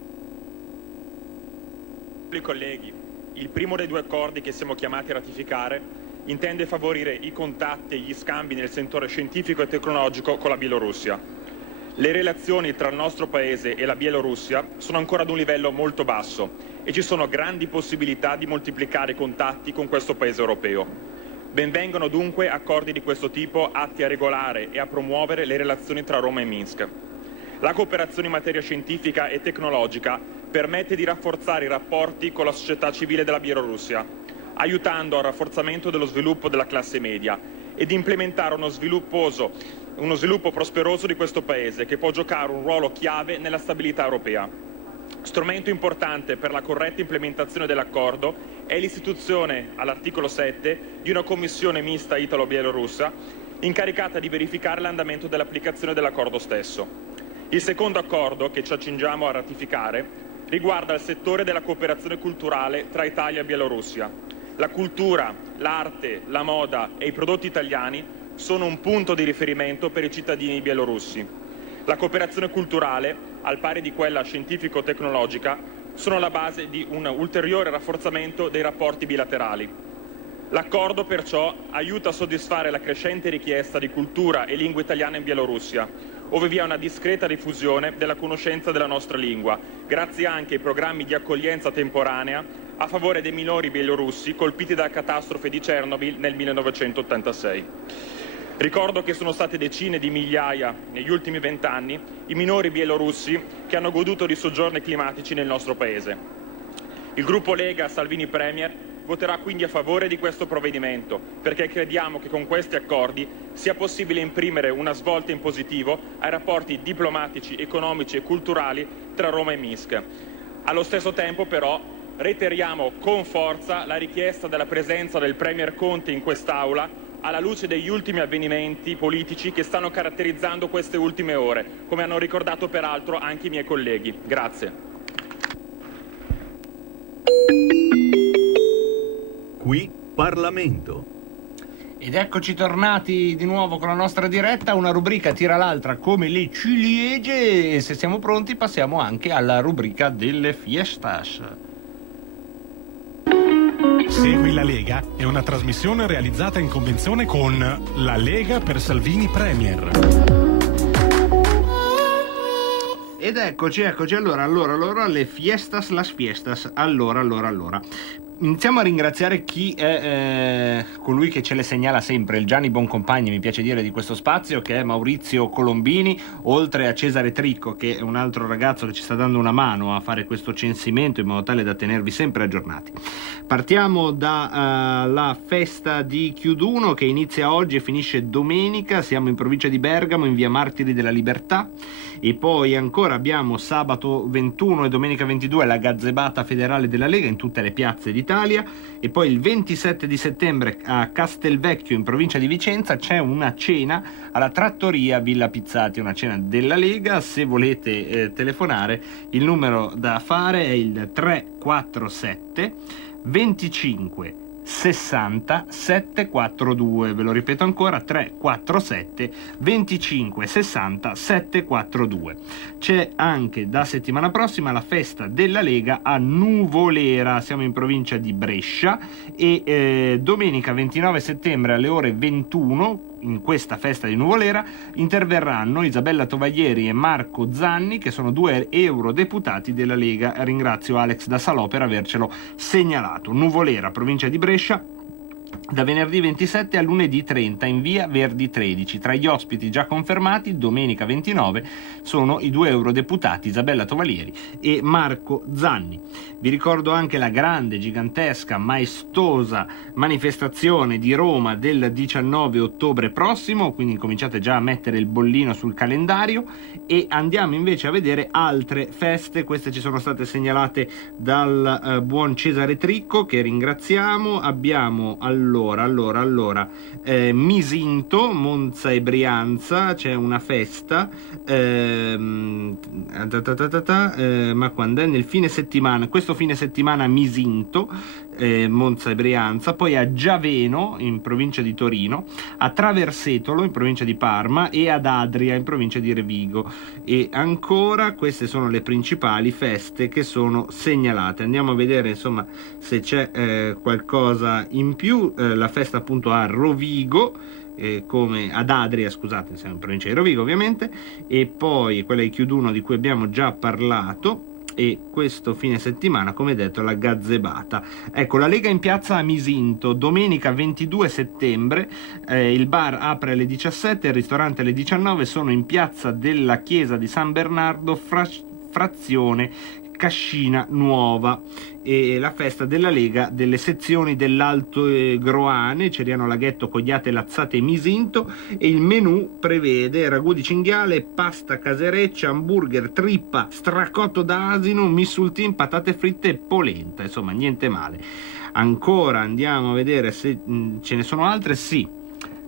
Colleghi, il primo dei due accordi che siamo chiamati a ratificare intende favorire i contatti e gli scambi nel settore scientifico e tecnologico con la Bielorussia. Le relazioni tra il nostro Paese e la Bielorussia sono ancora ad un livello molto basso e ci sono grandi possibilità di moltiplicare i contatti con questo Paese europeo. Benvengano dunque accordi di questo tipo atti a regolare e a promuovere le relazioni tra Roma e Minsk. La cooperazione in materia scientifica e tecnologica permette di rafforzare i rapporti con la società civile della Bielorussia, aiutando al rafforzamento dello sviluppo della classe media e di implementare uno sviluppo prosperoso di questo Paese che può giocare un ruolo chiave nella stabilità europea. Strumento importante per la corretta implementazione dell'accordo è l'istituzione, all'articolo 7, di una commissione mista italo-bielorussa incaricata di verificare l'andamento dell'applicazione dell'accordo stesso. Il secondo accordo che ci accingiamo a ratificare riguarda il settore della cooperazione culturale tra Italia e Bielorussia. La cultura, l'arte, la moda e i prodotti italiani sono un punto di riferimento per i cittadini bielorussi. La cooperazione culturale, al pari di quella scientifico-tecnologica, sono la base di un ulteriore rafforzamento dei rapporti bilaterali. L'accordo perciò aiuta a soddisfare la crescente richiesta di cultura e lingua italiana in Bielorussia, ove vi è una discreta diffusione della conoscenza della nostra lingua, grazie anche ai programmi di accoglienza temporanea a favore dei minori bielorussi colpiti dalla catastrofe di Chernobyl nel 1986. Ricordo che sono state decine di migliaia negli ultimi 20 anni i minori bielorussi che hanno goduto di soggiorni climatici nel nostro Paese. Il gruppo Lega Salvini Premier voterà quindi a favore di questo provvedimento, perché crediamo che con questi accordi sia possibile imprimere una svolta in positivo ai rapporti diplomatici, economici e culturali tra Roma e Minsk. Allo stesso tempo, però, reiteriamo con forza la richiesta della presenza del Premier Conte in quest'Aula alla luce degli ultimi avvenimenti politici che stanno caratterizzando queste ultime ore, come hanno ricordato peraltro anche i miei colleghi. Grazie. Qui Parlamento. Ed eccoci tornati di nuovo con la nostra diretta, una rubrica tira l'altra come le ciliegie, e se siamo pronti passiamo anche alla rubrica delle fiestas. Segui la Lega è una trasmissione realizzata in convenzione con la Lega per Salvini Premier. Ed eccoci, allora, le fiestas, las fiestas, allora. Iniziamo a ringraziare chi è colui che ce le segnala sempre, il Gianni Boncompagni, mi piace dire, di questo spazio, che è Maurizio Colombini, oltre a Cesare Tricco, che è un altro ragazzo che ci sta dando una mano a fare questo censimento in modo tale da tenervi sempre aggiornati. Partiamo dalla festa di Chiuduno, che inizia oggi e finisce domenica. Siamo in provincia di Bergamo, in via Martiri della Libertà, e poi ancora abbiamo sabato 21 e domenica 22 la Gazebata federale della Lega in tutte le piazze d'Italia, e poi il 27 di settembre a Castelvecchio in provincia di Vicenza c'è una cena alla Trattoria Villa Pizzati, una cena della Lega. Se volete telefonare, il numero da fare è il 347 25 60 742. Ve lo ripeto ancora, 347 25 60 742. C'è anche da settimana prossima la festa della Lega a Nuvolera, siamo in provincia di Brescia, e domenica 29 settembre alle ore 21 in questa festa di Nuvolera interverranno Isabella Tovaglieri e Marco Zanni, che sono 2 eurodeputati della Lega. Ringrazio Alex da Salò per avercelo segnalato. Nuvolera, provincia di Brescia, da venerdì 27 a lunedì 30 in via Verdi 13. Tra gli ospiti già confermati domenica 29 sono i 2 eurodeputati Isabella Tovaglieri e Marco Zanni. Vi ricordo anche la grande, gigantesca, maestosa manifestazione di Roma del 19 ottobre prossimo, quindi cominciate già a mettere il bollino sul calendario, e andiamo invece a vedere altre feste. Queste ci sono state segnalate dal buon Cesare Tricco, che ringraziamo. Abbiamo allora Misinto, Monza e Brianza, c'è una festa ma quando è? Nel fine settimana, questo fine settimana a Misinto, Monza e Brianza, poi a Giaveno in provincia di Torino, a Traversetolo in provincia di Parma e ad Adria in provincia di Revigo. E ancora queste sono le principali feste che sono segnalate. Andiamo a vedere insomma se c'è qualcosa in più. La festa appunto a Rovigo, come ad Adria, scusate, siamo in provincia di Rovigo ovviamente, e poi quella di Chiuduno di cui abbiamo già parlato, e questo fine settimana, come detto, la Gazzebata. Ecco, la Lega in piazza a Misinto, domenica 22 settembre, il bar apre alle 17, il ristorante alle 19, sono in piazza della chiesa di San Bernardo, frazione Cascina Nuova, e la festa della Lega delle sezioni dell'Alto Groane, Ceriano Laghetto, Cogliate, Lazzate e Misinto, e il menù prevede ragù di cinghiale, pasta casereccia, hamburger, trippa, stracotto d'asino, missultin, patate fritte e polenta, insomma niente male. Ancora andiamo a vedere se ce ne sono altre. Sì,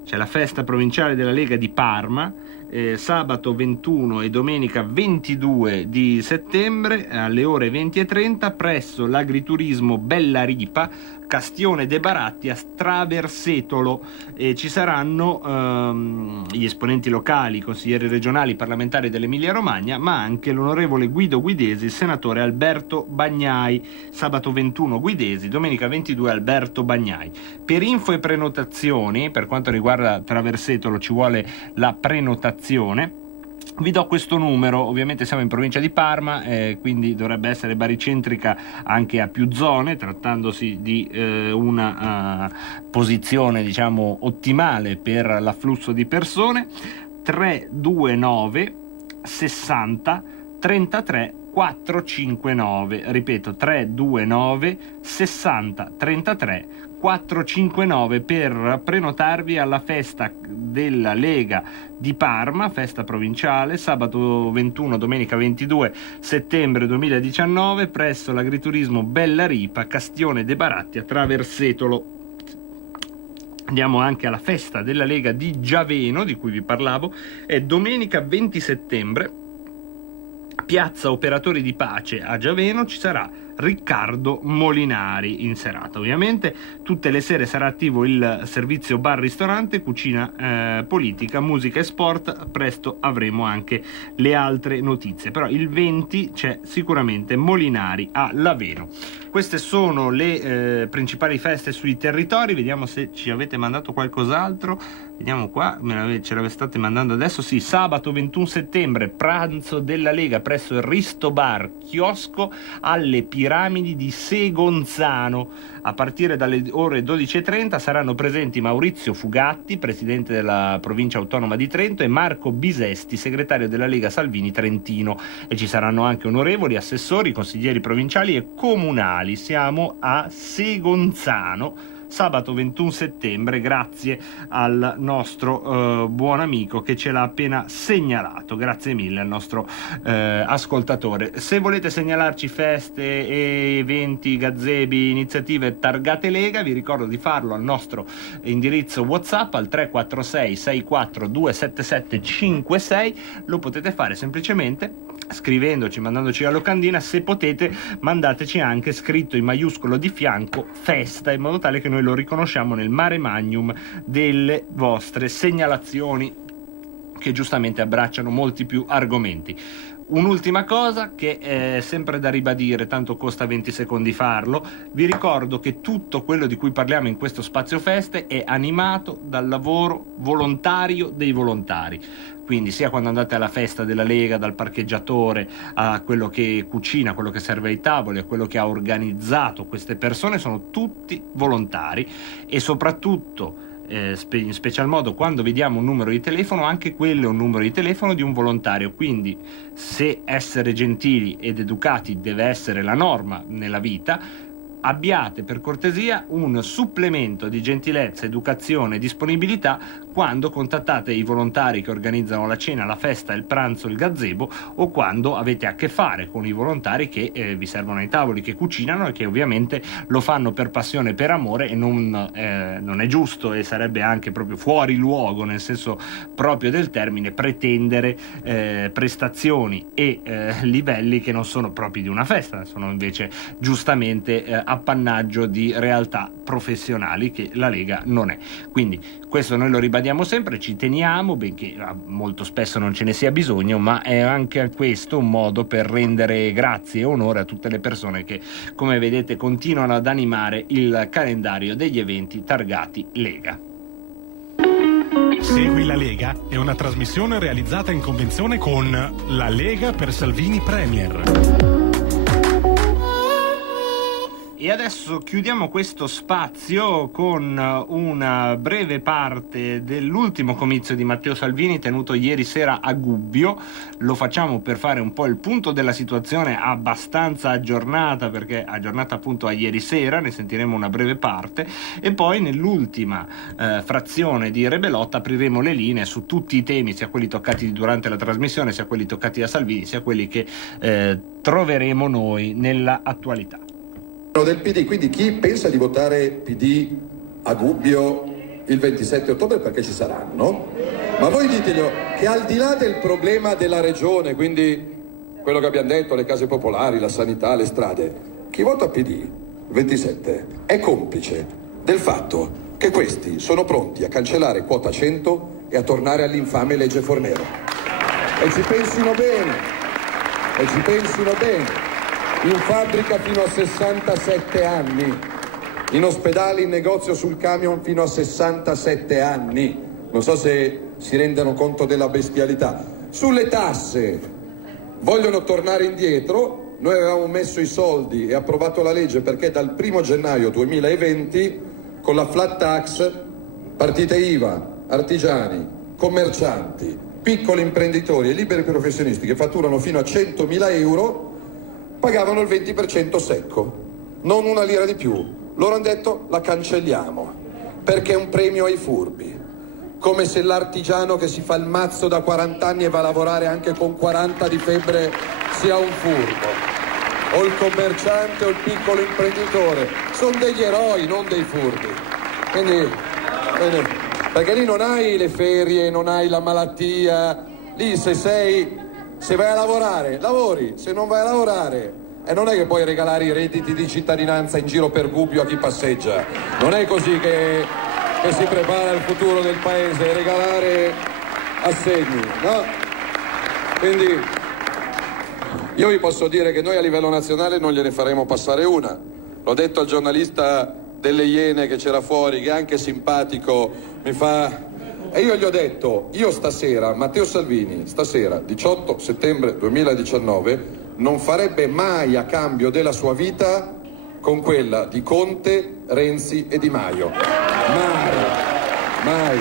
c'è la festa provinciale della Lega di Parma, sabato 21 e domenica 22 di settembre alle ore 20:30 presso l'agriturismo Bella Ripa, Castione de Baratti a Traversetolo. Ci saranno gli esponenti locali, i consiglieri regionali, parlamentari dell'Emilia Romagna, ma anche l'onorevole Guido Guidesi, il senatore Alberto Bagnai. Sabato 21 Guidesi, domenica 22 Alberto Bagnai. Per info e prenotazioni, per quanto riguarda Traversetolo ci vuole la prenotazione, vi do questo numero. Ovviamente siamo in provincia di Parma, quindi dovrebbe essere baricentrica anche a più zone, trattandosi di una posizione diciamo ottimale per l'afflusso di persone. 329 60 33 459, ripeto 329 60 33 459 per prenotarvi alla festa della Lega di Parma, festa provinciale, sabato 21, domenica 22 settembre 2019 presso l'agriturismo Bella Ripa, Castione de Baratti a Traversetolo. Andiamo anche alla festa della Lega di Giaveno, di cui vi parlavo, è domenica 20 settembre, piazza Operatori di Pace a Giaveno, ci sarà Riccardo Molinari in serata. Ovviamente tutte le sere sarà attivo il servizio bar ristorante, cucina, politica, musica e sport. Presto avremo anche le altre notizie, però il 20 c'è sicuramente Molinari a Laveno. Queste sono le principali feste sui territori. Vediamo se ci avete mandato qualcos'altro. Vediamo qua, ce l'avete state mandando adesso. Sì, sabato 21 settembre pranzo della Lega presso il Risto Bar Chiosco alle Piramidi di Segonzano. A partire dalle ore 12:30 saranno presenti Maurizio Fugatti, presidente della provincia autonoma di Trento, e Marco Bisesti, segretario della Lega Salvini Trentino, e ci saranno anche onorevoli, assessori, consiglieri provinciali e comunali. Siamo a Segonzano, sabato 21 settembre, grazie al nostro buon amico che ce l'ha appena segnalato. Grazie mille al nostro ascoltatore. Se volete segnalarci feste, eventi, gazebi, iniziative targate Lega, vi ricordo di farlo al nostro indirizzo WhatsApp al 346 64 277 56. Lo potete fare semplicemente scrivendoci, mandandoci la locandina. Se potete, mandateci anche scritto in maiuscolo di fianco festa, in modo tale che noi lo riconosciamo nel mare magnum delle vostre segnalazioni, che giustamente abbracciano molti più argomenti. Un'ultima cosa che è sempre da ribadire, tanto costa 20 secondi farlo: vi ricordo che tutto quello di cui parliamo in questo spazio feste è animato dal lavoro volontario dei volontari. Quindi sia quando andate alla festa della Lega, dal parcheggiatore a quello che cucina, quello che serve ai tavoli, a quello che ha organizzato queste persone, sono tutti volontari. E soprattutto, in special modo, quando vediamo un numero di telefono, anche quello è un numero di telefono di un volontario. Quindi, se essere gentili ed educati deve essere la norma nella vita, abbiate per cortesia un supplemento di gentilezza, educazione e disponibilità quando contattate i volontari che organizzano la cena, la festa, il pranzo, il gazebo, o quando avete a che fare con i volontari che vi servono ai tavoli, che cucinano e che ovviamente lo fanno per passione e per amore. E non è giusto, e sarebbe anche proprio fuori luogo nel senso proprio del termine, pretendere prestazioni e livelli che non sono propri di una festa, sono invece giustamente appannaggio di realtà professionali, che la Lega non è. Quindi questo noi lo ribadiamo sempre, ci teniamo, benché molto spesso non ce ne sia bisogno, ma è anche questo un modo per rendere grazie e onore a tutte le persone che, come vedete, continuano ad animare il calendario degli eventi targati Lega. Segui la Lega è una trasmissione realizzata in convenzione con la Lega per Salvini Premier. E adesso chiudiamo questo spazio con una breve parte dell'ultimo comizio di Matteo Salvini tenuto ieri sera a Gubbio. Lo facciamo per fare un po' il punto della situazione abbastanza aggiornata, perché aggiornata appunto a ieri sera, ne sentiremo una breve parte, e poi nell'ultima frazione di Rebelotta apriremo le linee su tutti i temi, sia quelli toccati durante la trasmissione, sia quelli toccati da Salvini, sia quelli che troveremo noi nella attualità. Del PD, quindi chi pensa di votare PD a Gubbio il 27 ottobre, perché ci saranno, ma voi diteglielo che al di là del problema della regione, quindi quello che abbiamo detto, le case popolari, la sanità, le strade, chi vota PD il 27 è complice del fatto che questi sono pronti a cancellare quota 100 e a tornare all'infame legge Fornero. E ci pensino bene. In fabbrica fino a 67 anni, in ospedale, in negozio, sul camion fino a 67 anni. Non so se si rendono conto della bestialità. Sulle tasse vogliono tornare indietro. Noi avevamo messo i soldi e approvato la legge perché dal 1 gennaio 2020 con la flat tax partite IVA, artigiani, commercianti, piccoli imprenditori e liberi professionisti che fatturano fino a 100.000 euro pagavano il 20% secco, non una lira di più. Loro hanno detto la cancelliamo, perché è un premio ai furbi. Come se l'artigiano che si fa il mazzo da 40 anni e va a lavorare anche con 40 di febbre sia un furbo. O il commerciante o il piccolo imprenditore. Sono degli eroi, non dei furbi. Quindi, perché lì non hai le ferie, non hai la malattia. Lì se vai a lavorare, lavori, se non vai a lavorare, e non è che puoi regalare i redditi di cittadinanza in giro per Gubbio a chi passeggia. Non è così che si prepara il futuro del paese, regalare assegni, no? Quindi io vi posso dire che noi a livello nazionale non gliene faremo passare una. L'ho detto al giornalista delle Iene che c'era fuori, che è anche simpatico, mi fa... E io gli ho detto, io stasera, Matteo Salvini, stasera, 18 settembre 2019, non farebbe mai a cambio della sua vita con quella di Conte, Renzi e Di Maio. Mai.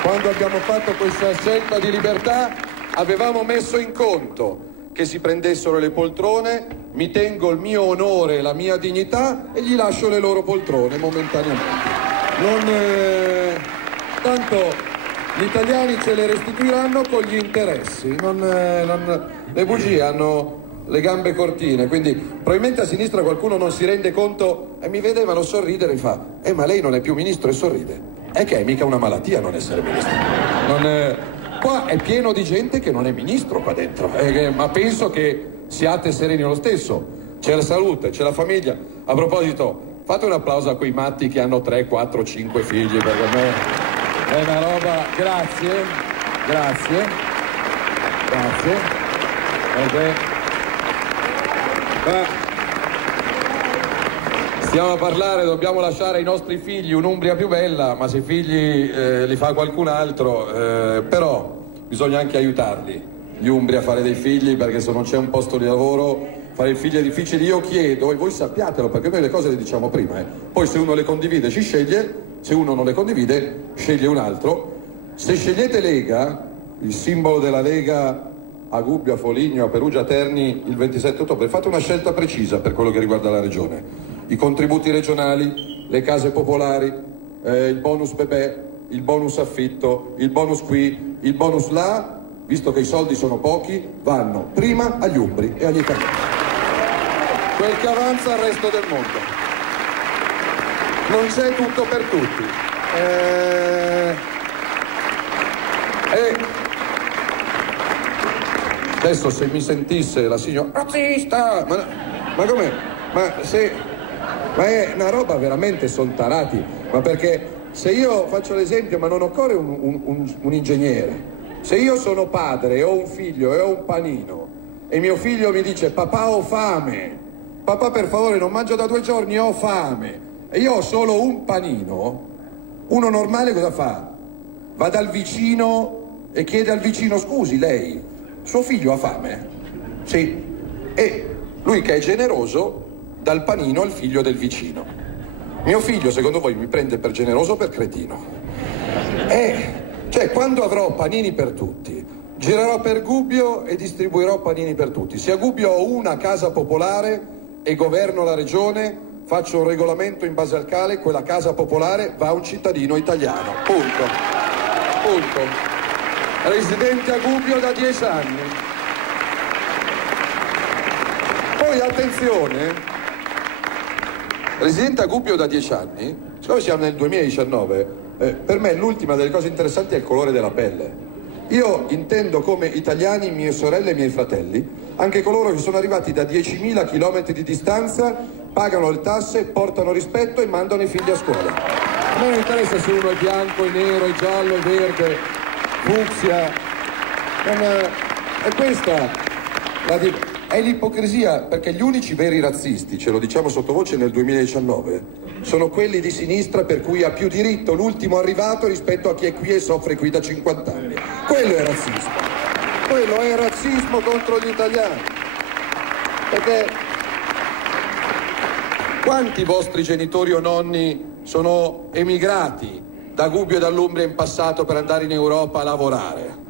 Quando abbiamo fatto questa scelta di libertà, avevamo messo in conto che si prendessero le poltrone, mi tengo il mio onore e la mia dignità e gli lascio le loro poltrone momentaneamente. Tanto gli italiani ce le restituiranno con gli interessi, le bugie hanno le gambe cortine, quindi probabilmente a sinistra qualcuno non si rende conto e mi vedevano sorridere e fa ma lei non è più ministro e sorride, è che è mica una malattia non essere ministro, qua è pieno di gente che non è ministro qua dentro, ma penso che siate sereni lo stesso. C'è la salute, c'è la famiglia. A proposito, fate un applauso a quei matti che hanno 3, 4, 5 figli, perché a me è una roba. Grazie. Stiamo a parlare, dobbiamo lasciare ai nostri figli un'Umbria più bella, ma se i figli li fa qualcun altro, però bisogna anche aiutarli, gli umbri, a fare dei figli, perché se non c'è un posto di lavoro fare il figlio è difficile. Io chiedo, e voi sappiatelo, perché noi le cose le diciamo prima, poi se uno le condivide ci sceglie, se uno non le condivide sceglie un altro. Se scegliete Lega, il simbolo della Lega a Gubbio, a Foligno, a Perugia, a Terni il 27 ottobre, fate una scelta precisa per quello che riguarda la regione: i contributi regionali, le case popolari, il bonus bebè, il bonus affitto, il bonus qui, il bonus là, visto che i soldi sono pochi, vanno prima agli umbri e agli italiani, quel che avanza al resto del mondo. Non c'è tutto per tutti. Adesso se mi sentisse la signora razzista, ma com'è? Ma è una roba veramente, son tarati. Ma perché se io faccio l'esempio, ma non occorre un ingegnere, se io sono padre, ho un figlio e ho un panino e mio figlio mi dice: papà, ho fame, papà per favore non mangio da 2 giorni, ho fame, e io ho solo un panino, uno normale cosa fa? Va dal vicino e chiede al vicino: scusi, lei, suo figlio ha fame? Sì. E lui, che è generoso, dà il panino al figlio del vicino. Mio figlio, secondo voi, mi prende per generoso o per cretino? Cioè, quando avrò panini per tutti, girerò per Gubbio e distribuirò panini per tutti. Se a Gubbio ho una casa popolare e governo la regione, faccio un regolamento in base al quale quella casa popolare va a un cittadino italiano. Punto. Residente a Gubbio da 10 anni. Poi attenzione, residente a Gubbio da 10 anni, siccome siamo nel 2019, per me l'ultima delle cose interessanti è il colore della pelle. Io intendo come italiani mie sorelle e miei fratelli, anche coloro che sono arrivati da 10.000 chilometri di distanza, pagano le tasse, portano rispetto e mandano i figli a scuola. A me non interessa se uno è bianco, è nero, è giallo, è verde, fucsia. È questa è l'ipocrisia, perché gli unici veri razzisti, ce lo diciamo sottovoce nel 2019, sono quelli di sinistra, per cui ha più diritto l'ultimo arrivato rispetto a chi è qui e soffre qui da 50 anni. Quello è razzismo. Quello è razzismo contro gli italiani. Perché quanti vostri genitori o nonni sono emigrati da Gubbio e dall'Umbria in passato per andare in Europa a lavorare?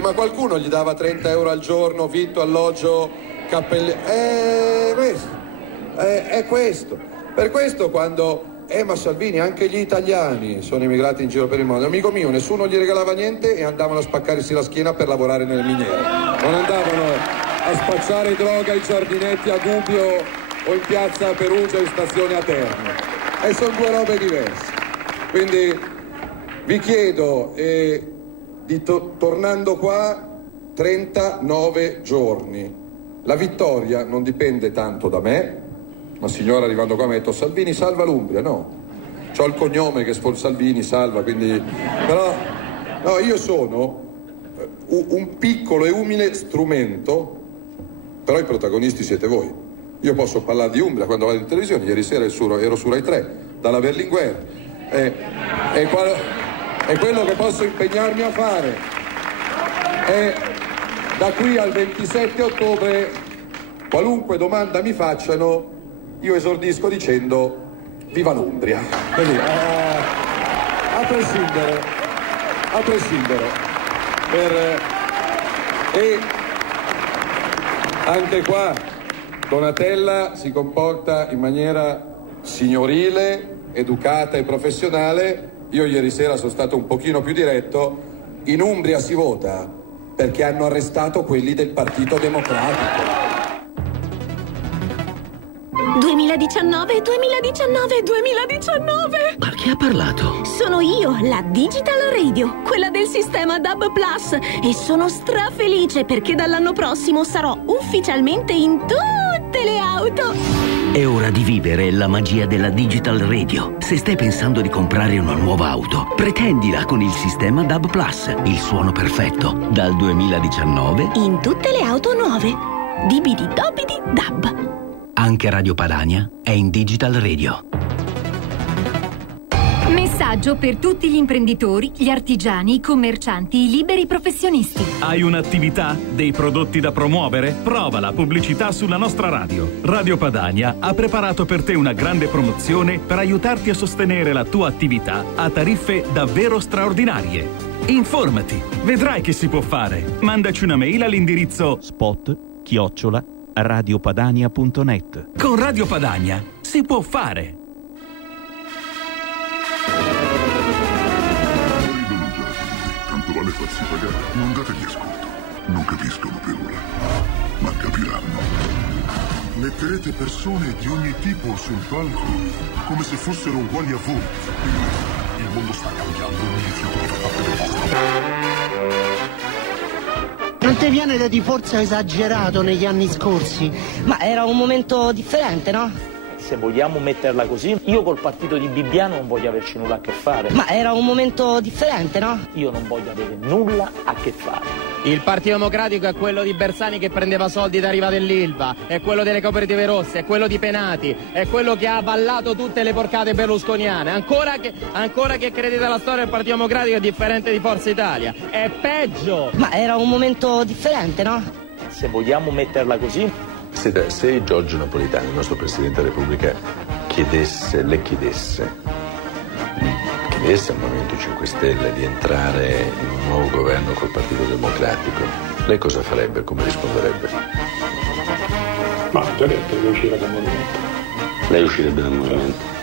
Ma qualcuno gli dava 30 euro al giorno, vitto, alloggio, cappelli. È questo. Per questo quando ma Salvini, anche gli italiani sono emigrati in giro per il mondo. Amico mio, nessuno gli regalava niente e andavano a spaccarsi la schiena per lavorare nelle miniere. Non andavano a spacciare droga ai giardinetti a Gubbio o in piazza Perugia in stazione a Terni. E sono due robe diverse. Quindi vi chiedo, tornando qua, 39 giorni. La vittoria non dipende tanto da me. Una signora arrivando qua mi ha detto: Salvini salva l'Umbria. No, c'ho il cognome che Salvini salva, quindi. Però no, io sono un piccolo e umile strumento, però i protagonisti siete voi. Io posso parlare di Umbria quando vado in televisione. Ieri sera ero su Rai 3 dalla Berlinguer, è quello che posso impegnarmi a fare. E da qui al 27 ottobre, qualunque domanda mi facciano, io esordisco dicendo: viva l'Umbria. Così, a prescindere. E anche qua Donatella si comporta in maniera signorile, educata e professionale. Io ieri sera sono stato un pochino più diretto. In Umbria si vota perché hanno arrestato quelli del Partito Democratico. 2019. Ma chi ha parlato? Sono io, la Digital Radio, quella del sistema DAB+, e sono strafelice perché dall'anno prossimo sarò ufficialmente in tutte le auto. È ora di vivere la magia della Digital Radio. Se stai pensando di comprare una nuova auto, pretendila con il sistema DAB+, il suono perfetto, dal 2019 in tutte le auto nuove. Dibidi dobidi DAB. Anche Radio Padania è in Digital Radio. Messaggio per tutti gli imprenditori, gli artigiani, i commercianti, i liberi professionisti. Hai un'attività? Dei prodotti da promuovere? Prova la pubblicità sulla nostra radio. Radio Padania ha preparato per te una grande promozione per aiutarti a sostenere la tua attività a tariffe davvero straordinarie. Informati, vedrai che si può fare. Mandaci una mail all'indirizzo spot@radiopadania.net. Con Radio Padania si può fare. Tanto vale farsi pagare. Non dategli ascolto. Non capiscono per ora, ma capiranno. Metterete persone di ogni tipo sul palco come se fossero uguali a voi. Il mondo sta cambiando, mi rifiuto di far parte del vostro. Non ti viene da di forza esagerato negli anni scorsi? Ma era un momento differente, no? Se vogliamo metterla così, io col partito di Bibbiano non voglio averci nulla a che fare. Ma era un momento differente, no? Io non voglio avere nulla a che fare. Il Partito Democratico è quello di Bersani che prendeva soldi da Riva dell'Ilva, è quello delle cooperative rosse, è quello di Penati, è quello che ha avallato tutte le porcate berlusconiane. Ancora che credete alla storia del Partito Democratico è differente di Forza Italia. È peggio! Ma era un momento differente, no? Se vogliamo metterla così. Se Giorgio Napolitano, il nostro Presidente della Repubblica, le chiedesse al Movimento 5 Stelle di entrare in un nuovo governo col Partito Democratico, lei cosa farebbe? Come risponderebbe? Ma ti ho detto che uscire dal movimento. Lei uscirebbe dal movimento?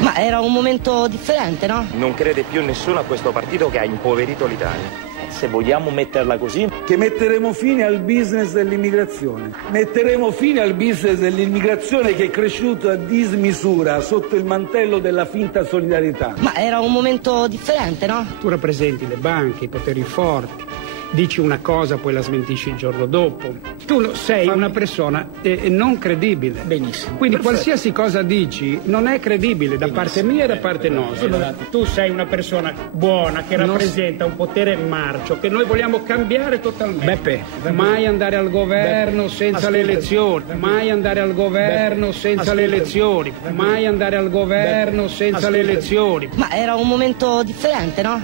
Ma era un momento differente, no? Non crede più nessuno a questo partito che ha impoverito l'Italia. Se vogliamo metterla così. Che metteremo fine al business dell'immigrazione. Metteremo fine al business dell'immigrazione che è cresciuto a dismisura sotto il mantello della finta solidarietà. Ma era un momento differente, no? Tu rappresenti le banche, i poteri forti. Dici una cosa, poi la smentisci il giorno dopo. Tu sei una persona non credibile. Benissimo. Quindi Perfetto. Qualsiasi cosa dici non è credibile da parte mia e da parte nostra. Tu sei una persona buona che rappresenta un potere marcio che noi vogliamo cambiare totalmente. Beppe, mai andare al governo senza le elezioni. Mai andare al governo senza le elezioni. Mai andare al governo senza le elezioni. Ma era un momento differente, no?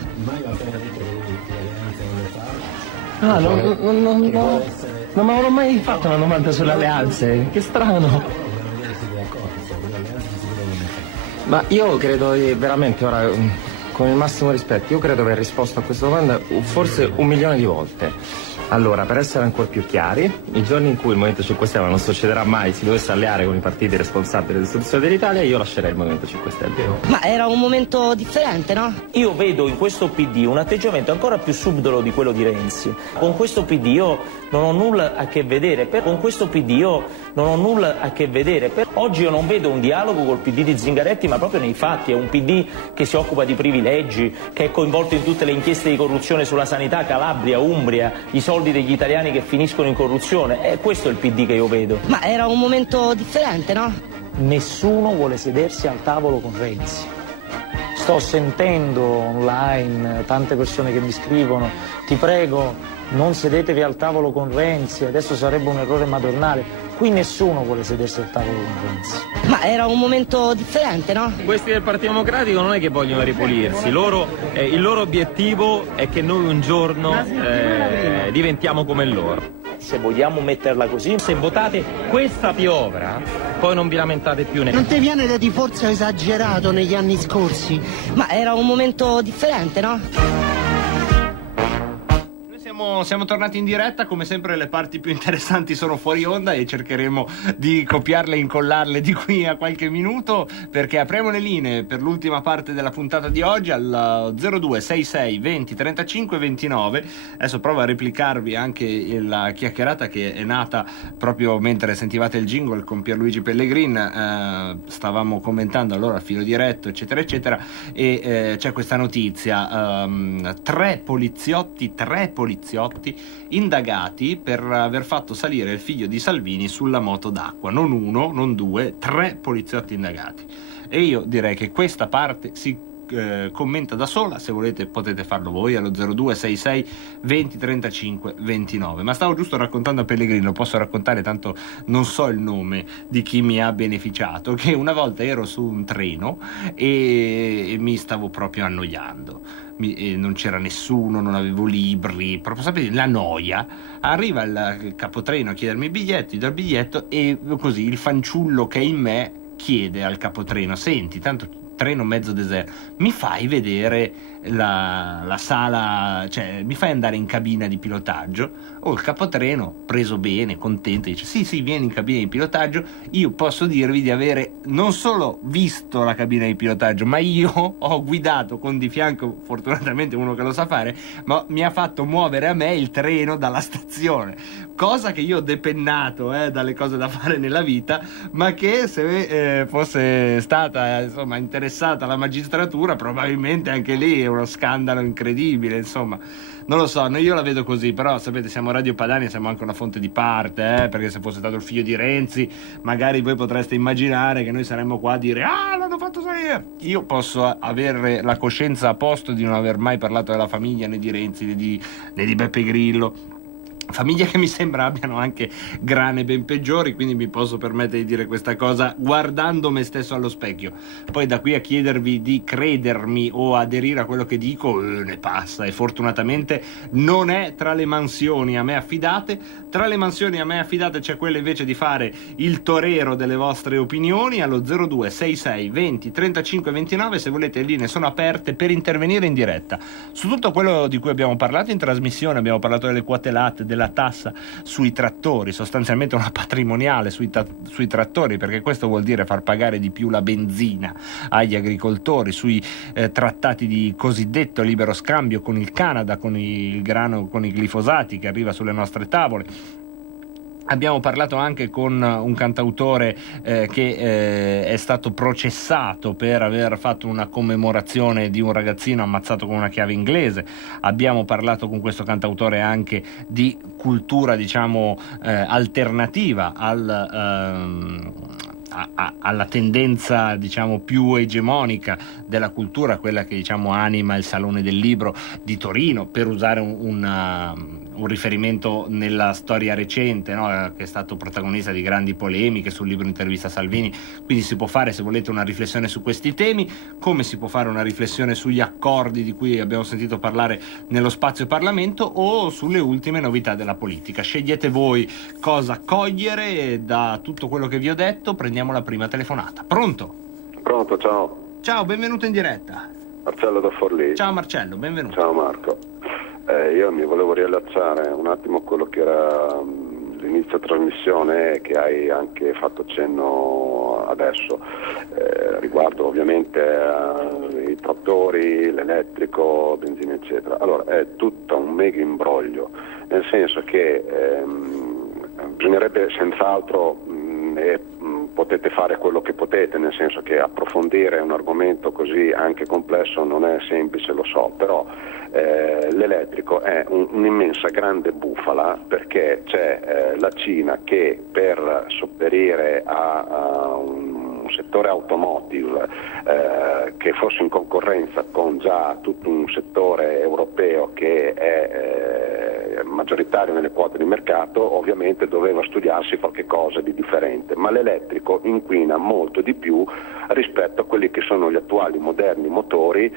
Ah, non mi avrò mai fatto una domanda sulle alleanze, che strano. Ma io credo veramente, ora, con il massimo rispetto, io credo di aver risposto a questa domanda forse 1 milione di volte. Allora, per essere ancora più chiari, i giorni in cui il Movimento 5 Stelle non succederà mai, si dovesse alleare con i partiti responsabili dell'istituzione dell'Italia, io lascerei il Movimento 5 Stelle. Ma era un momento differente, no? Io vedo in questo PD un atteggiamento ancora più subdolo di quello di Renzi. Con questo PD io non ho nulla a che vedere. Con questo PD io non ho nulla a che vedere. Oggi io non vedo un dialogo col PD di Zingaretti, ma proprio nei fatti. È un PD che si occupa di privilegi, che è coinvolto in tutte le inchieste di corruzione sulla sanità, Calabria, Umbria, i soldi degli italiani che finiscono in corruzione. Questo è il PD che io vedo. Ma era un momento differente, no? Nessuno vuole sedersi al tavolo con Renzi. Sto sentendo online tante persone che mi scrivono: ti prego, non sedetevi al tavolo con Renzi, adesso sarebbe un errore madornale. Qui nessuno vuole sedersi al tavolo con Renzi. Ma era un momento differente, no? Questi del Partito Democratico non è che vogliono ripulirsi, il loro obiettivo è che noi un giorno diventiamo come loro. Se vogliamo metterla così, se votate questa piovra, poi non vi lamentate più. Non ti viene da di forza esagerato negli anni scorsi? Ma era un momento differente, no? Siamo tornati in diretta, come sempre le parti più interessanti sono fuori onda e cercheremo di copiarle e incollarle di qui a qualche minuto, perché apriamo le linee per l'ultima parte della puntata di oggi al 0266 20 35 29. Adesso provo a replicarvi anche la chiacchierata che è nata proprio mentre sentivate il jingle con Pierluigi Pellegrin. Stavamo commentando allora il filo diretto eccetera eccetera e c'è questa notizia, tre poliziotti indagati per aver fatto salire il figlio di Salvini sulla moto d'acqua. Non uno, non due, tre poliziotti indagati. E io direi che questa parte si commenta da sola. Se volete potete farlo voi allo 0266 20 35 29. Ma stavo giusto raccontando a Pellegrino, posso raccontare, tanto non so il nome di chi mi ha beneficiato, che una volta ero su un treno e mi stavo proprio annoiando. Non c'era nessuno, non avevo libri, proprio sapete la noia. Arriva il capotreno a chiedermi i biglietti, do il biglietto e così il fanciullo che è in me chiede al capotreno: senti, tanto treno mezzo deserto, mi fai vedere la sala, cioè mi fai andare in cabina di pilotaggio? Il capotreno, preso bene, contento, dice sì, vieni in cabina di pilotaggio. Io posso dirvi di avere non solo visto la cabina di pilotaggio, ma io ho guidato con di fianco, fortunatamente uno che lo sa fare, ma mi ha fatto muovere a me il treno dalla stazione, cosa che io ho depennato dalle cose da fare nella vita, ma che se fosse stata insomma interessata la magistratura probabilmente anche lì è uno scandalo incredibile, insomma. Non lo so, io la vedo così, però sapete, siamo Radio Padania, siamo anche una fonte di parte, perché se fosse stato il figlio di Renzi magari voi potreste immaginare che noi saremmo qua a dire l'hanno fatto salire. Io posso avere la coscienza a posto di non aver mai parlato della famiglia né di Renzi né di Beppe Grillo, famiglie che mi sembra abbiano anche grane ben peggiori, quindi mi posso permettere di dire questa cosa guardando me stesso allo specchio. Poi da qui a chiedervi di credermi o aderire a quello che dico ne passa, e fortunatamente non è tra le mansioni a me affidate. Tra le mansioni a me affidate c'è quella invece di fare il torero delle vostre opinioni allo 0266 20 35 29. Se volete le linee sono aperte per intervenire in diretta su tutto quello di cui abbiamo parlato in trasmissione. Abbiamo parlato delle quote latte, della tassa sui trattori, sostanzialmente una patrimoniale sui trattori, perché questo vuol dire far pagare di più la benzina agli agricoltori, sui trattati di cosiddetto libero scambio con il Canada, con il grano, con i glifosati che arriva sulle nostre tavole. Abbiamo parlato anche con un cantautore che è stato processato per aver fatto una commemorazione di un ragazzino ammazzato con una chiave inglese. Abbiamo parlato con questo cantautore anche di cultura, diciamo, alternativa alla tendenza, diciamo, più egemonica della cultura, quella che, diciamo, anima il Salone del Libro di Torino, per usare un riferimento nella storia recente, no? Che è stato protagonista di grandi polemiche sul libro Intervista a Salvini. Quindi si può fare, se volete, una riflessione su questi temi, come si può fare una riflessione sugli accordi di cui abbiamo sentito parlare nello spazio Parlamento o sulle ultime novità della politica. Scegliete voi cosa cogliere da tutto quello che vi ho detto. Prendiamo la prima telefonata. Pronto? Pronto, ciao. Ciao, benvenuto in diretta. Marcello da Forlì. Ciao Marcello, benvenuto. Ciao Marco. Io mi volevo riallacciare un attimo a quello che era l'inizio trasmissione, che hai anche fatto cenno adesso, riguardo ovviamente ai trattori, l'elettrico, benzina eccetera. Allora, è tutto un mega imbroglio, nel senso che bisognerebbe senz'altro potete fare quello che potete, nel senso che approfondire un argomento così anche complesso non è semplice, lo so, però l'elettrico è un'immensa grande bufala, perché c'è la Cina che per sopperire a un settore automotive che fosse in concorrenza con già tutto un settore europeo che è maggioritario nelle quote di mercato, ovviamente doveva studiarsi qualche cosa di differente, ma l'elettrico inquina molto di più rispetto a quelli che sono gli attuali moderni motori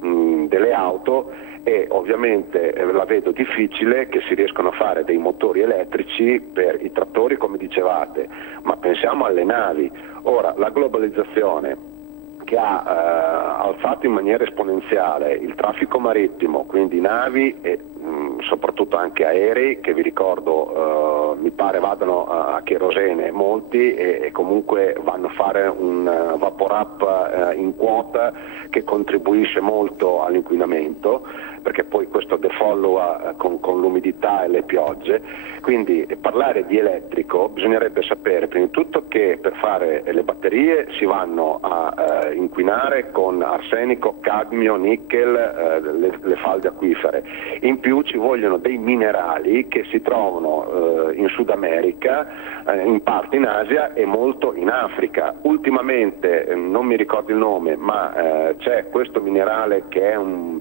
delle auto, e ovviamente la vedo difficile che si riescano a fare dei motori elettrici per i trattori, come dicevate, ma pensiamo alle navi. Ora, la globalizzazione che ha alzato in maniera esponenziale il traffico marittimo, quindi navi e soprattutto anche aerei che vi ricordo mi pare vadano a cherosene molti e comunque vanno a fare un vapor up in quota che contribuisce molto all'inquinamento, perché poi questo defollowa con l'umidità e le piogge. Quindi parlare di elettrico bisognerebbe sapere prima di tutto che per fare le batterie si vanno a inquinare con arsenico, cadmio, nickel, le falde acquifere. In più ci vogliono dei minerali che si trovano in Sud America, in parte in Asia e molto in Africa. Ultimamente, non mi ricordo il nome, ma c'è questo minerale che è un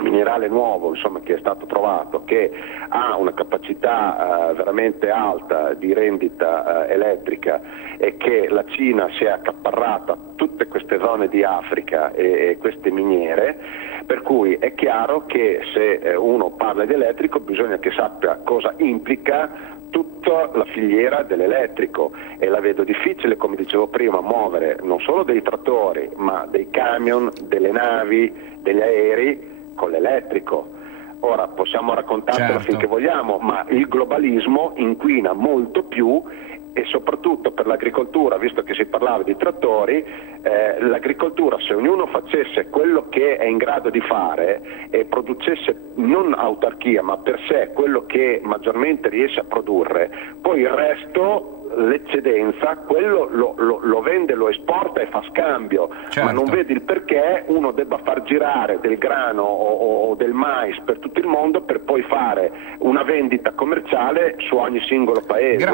minerale nuovo, insomma, che è stato trovato, che ha una capacità veramente alta di rendita elettrica e che la Cina si è accaparrata tutte queste zone di Africa e queste miniere, per cui è chiaro che se uno parla di elettrico bisogna che sappia cosa implica tutta la filiera dell'elettrico, e la vedo difficile, come dicevo prima, muovere non solo dei trattori ma dei camion, delle navi, degli aerei con l'elettrico. Ora possiamo raccontarlo finché vogliamo, ma il globalismo inquina molto più, e soprattutto per l'agricoltura, visto che si parlava di trattori, l'agricoltura, se ognuno facesse quello che è in grado di fare e producesse non autarchia ma per sé quello che maggiormente riesce a produrre, poi il resto, l'eccedenza, quello lo vende, lo esporta e fa scambio, ma non vedi il perché uno debba far girare del grano o del mais per tutto il mondo per poi fare una vendita commerciale su ogni singolo paese.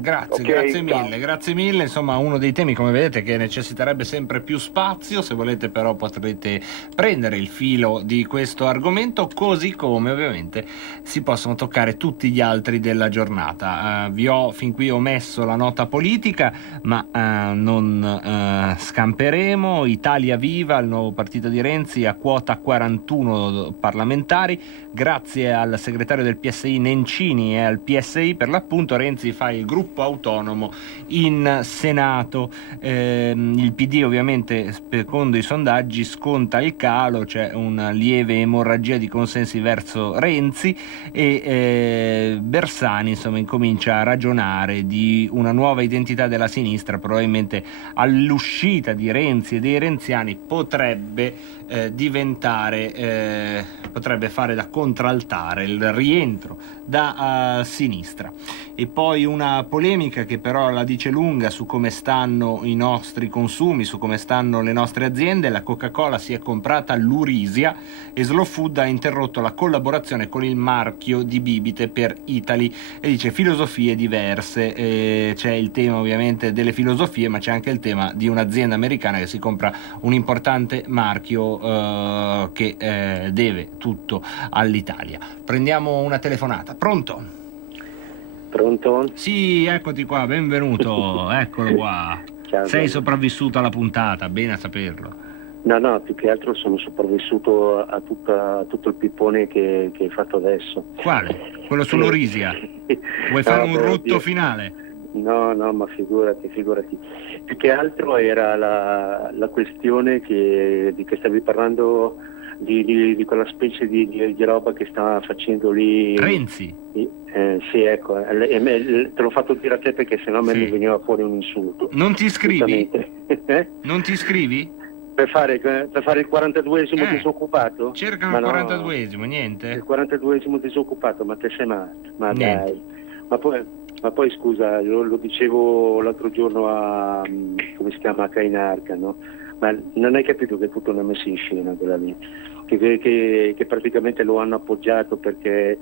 Grazie mille, insomma uno dei temi, come vedete, che necessiterebbe sempre più spazio. Se volete però potrete prendere il filo di questo argomento, così come ovviamente si possono toccare tutti gli altri della giornata. Fin qui ho messo la nota politica, ma non scamperemo. Italia Viva, il nuovo partito di Renzi, a quota 41 parlamentari. Grazie al segretario del PSI Nencini e al PSI, per l'appunto, Renzi fa il gruppo autonomo in Senato. Il PD ovviamente, secondo i sondaggi, sconta il calo, c'è una lieve emorragia di consensi verso Renzi, e Bersani insomma incomincia a ragionare di una nuova identità della sinistra. Probabilmente all'uscita di Renzi e dei renziani potrebbe potrebbe fare da contraltare il rientro da sinistra. E poi una polemica che però la dice lunga su come stanno i nostri consumi, su come stanno le nostre aziende. La Coca-Cola si è comprata l'Urisia e Slow Food ha interrotto la collaborazione con il marchio di bibite per Italy, e dice filosofie diverse. C'è il tema ovviamente delle filosofie, ma c'è anche il tema di un'azienda americana che si compra un importante marchio che deve tutto all'Italia. Prendiamo una telefonata. Pronto? Pronto? Sì, eccoti qua, benvenuto. Eccolo qua. Ciao, sei sopravvissuto alla puntata, bene a saperlo. No, più che altro sono sopravvissuto a tutto il pippone che hai fatto adesso. Quale? Quello sull'Orisia? Vuoi fare un rutto finale? No, ma figurati. Più che altro era la questione di che stavi parlando, di quella specie di roba che sta facendo lì Renzi. Sì, ecco, te l'ho fatto dire a te perché sennò me ne veniva fuori un insulto. Non ti iscrivi? Non ti iscrivi? Per fare il 42esimo disoccupato? Cercano il 42esimo, niente? Il 42esimo disoccupato, ma te sei matto? Ma niente. Dai. Ma poi scusa, lo dicevo l'altro giorno a Cainarca, no? Ma non hai capito che è tutta una messa in scena quella lì, che praticamente lo hanno appoggiato perché